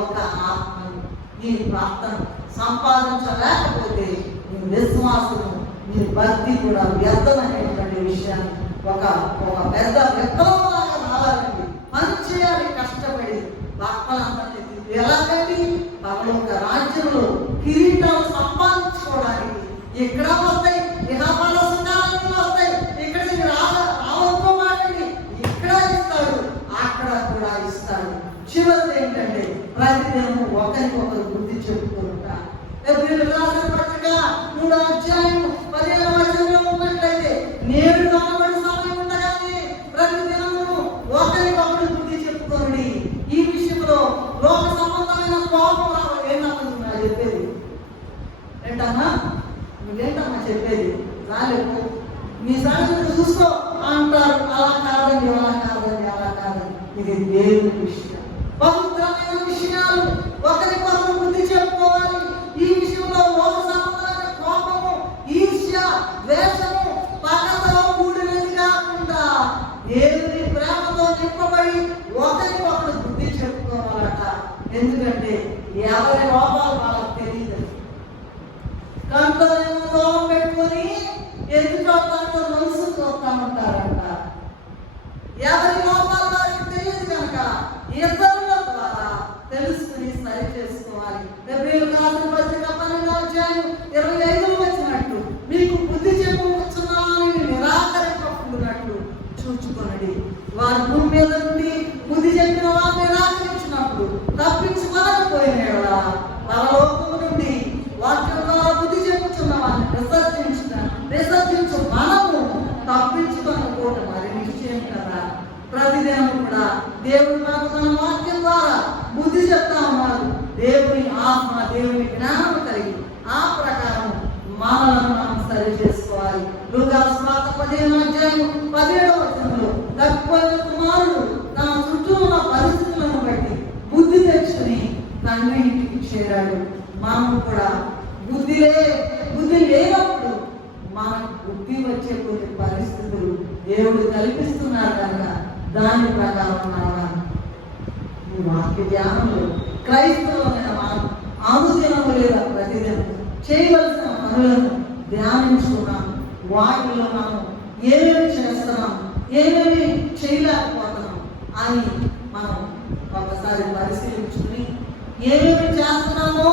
ఒక ఆత్మను, నీ ప్రార్థన సంపాదించలేకపోతే నీ విశ్వాసము, నీ భక్తి కూడా వ్యర్థమైనటువంటి విషయాన్ని ఒక పెద్ద విప్లవంలాగా రావాలండి. పని చేయాలి కష్టపడి. భక్తులందరినీ ఎలాగండి? పరలోక రాజ్యంలో కిరీటాలు సంపాదించుకోవడానికి ఇక్కడ వస్తాయి, ఇహపర సుఖాలు వస్తాయి. ఇక్కడ రావద్దు, ఇక్కడ ఇస్తాడు, అక్కడ కూడా ఇస్తాడు. చివరిది ఏంటంటే ప్రతిదినము ఒకరికొకరు బుద్ధి చెప్పుకుంటా. ఎబ్రీయులకు రాసిన పత్రిక 3వ అధ్యాయం 15వ వచనంలో ఉన్నట్లయితే, నేడు కనబడి సమయం ఉండగానే ప్రతిదినము ఒకరికొకరు బుద్ధి చెప్పుకోండి. ఈ విషయంలో లోక సంబంధమైన కోపం ఏంటన్నా చెప్పేది? ఏంటమ్మా నువ్వేంటమ్మా చెప్పేది? రాలేదు, మీ సంగతి చూసుకో అంటారు. అలా కాదండి, అలా కాదండి. ఇది దేవుని విషయం, పవిత్రమైన విషయాలు. ఒకరికొకరు బుద్ధి చెప్పుకోవాలి. ఈ విషయంలో లోక సంబంధమైన కోపము, ఈర్ష్య, ద్వేషము, పగతో కూడినది కాకుండా దేవుని ప్రేమతో నింపబడి ఒకరికొకరు బుద్ధి చెప్పుకోవాలట. ఎందుకంటే ఎవరి లోపాలు వాళ్ళకి తెలియదు. కంట్లో లోపం పెట్టుకొని ఎదుటితో మనసు చూస్తా ఉంటారంట. ఎవరి లోపాలు వారికి తెలియదు కనుక ఇతరుల ద్వారా తెలుసుకుని సరి చేసుకోవాలి. ఎబ్రీయులకు రాసిన పత్రిక 12వ అధ్యాయం 25వ వచనం, మీకు బుద్ధి చెప్పుకున్నామని నిరాకరింపకుండానట్లు చూచుకొనండి. వారు భూమి మీద నుండి బుద్ధి చెప్పిన వారు నిరాకరించినప్పుడు తప్పించుకోలేకపోయినా పరలోకము నుండి వాక్యం ద్వారా బుద్ధి చెప్పుతున్న వారిని విసర్జించు మనము తప్పించుకోకపోవటం మరి నిశ్చయం కదా. ప్రతిదినం కూడా దేవుడు మాకు తన వాక్యం ద్వారా బుద్ధి చెప్తా ఉన్నారు. దేవుని ఆత్మ, దేవుని జ్ఞానం కలిగి ఆ ప్రకారం మనలను మనం సరి చేసుకోవాలి. లూకా సువార్త 15వ అధ్యాయం 17వ వచనంలో తప్పిపోయిన కుమారుడు తన చుట్టూ ఉన్న పరిస్థితులను బట్టి బుద్ధి తెచ్చుకుని తండ్రి ఇంటికి చేరాడు. మనం కూడా బుద్ధి లేనప్పుడు మనకు బుద్ధి వచ్చే కొన్ని పరిస్థితులు దేవుడు కల్పిస్తున్నారు కనుక దాని ప్రకారం నడవాలి. ఈ వాక్య ధ్యానంలో క్రైస్తవులైన మనం అనుదినము లేదా ప్రతిదినం చేయవలసిన పనులను ధ్యానించుకున్నాం. వాటిలో మనం ఏమేమి చేస్తున్నాం, ఏమేమి చేయలేకపోతున్నాం అని మనం ఒకసారి పరిశీలించుకుని ఏమేమి చేస్తున్నామో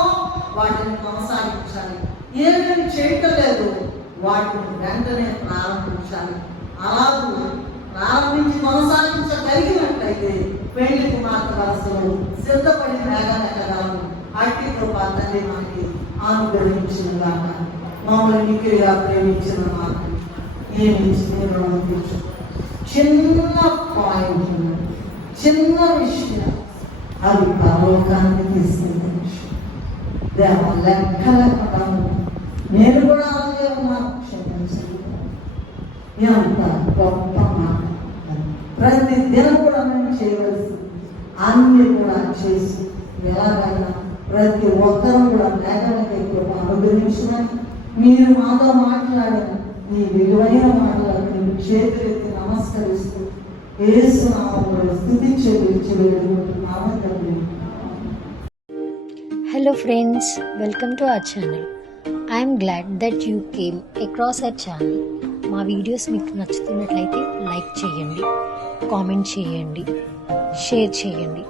వాటిని కొనసాగించాలి. ఏమేమి చేయటం లేదు వాటిని వెంటనే ప్రారంభించాలి. అలాగూ ప్రారంభించి కొనసాగించగలిగినట్లయితే పెళ్లి కుమార్తె వలసలో సిద్ధపడి వేగానెక్కగలము. అట్టి కృప తండ్రి మనకి అనుగ్రహించిన గాక. మమ్మల్ని మిక్కిలిగా ప్రేమించిన మాకు ఏమి ఇచ్చి చిన్న పాయింట్, చిన్న విషయం, అది పరలోకాన్ని తీసుకెళ్తున్న విషయం. దేవ లెక్కలేకుండా నేను కూడా అలాగే ఉన్నాను, క్షమించండి. ఎంత గొప్ప మాట. ప్రతి దినం కూడా మేము చేయవలసింది అన్ని కూడా చేసి ఎలాగైనా ప్రతి ఒక్కరూ కూడా లేఖనకై కృప అనుగ్రహించమని మీరు మాతో మాట్లాడిన ఈ విలువైన మాటలకు నేను చేతులెత్తి నమస్కరిస్తూ యేసు నామములో స్తుతించి వేడుకుంటున్నాము తండ్రి. Hello friends, welcome to our channel. I am glad that you came across our channel. మా వీడియోస్ మీకు నచ్చుతున్నట్లయితే లైక్ చేయండి, కామెంట్ చేయండి, షేర్ చేయండి,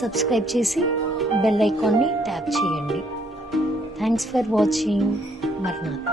సబ్స్క్రైబ్ చేసి బెల్ ఐకాన్ని ట్యాప్ చేయండి. Thanks for watching. మర్నాథ్.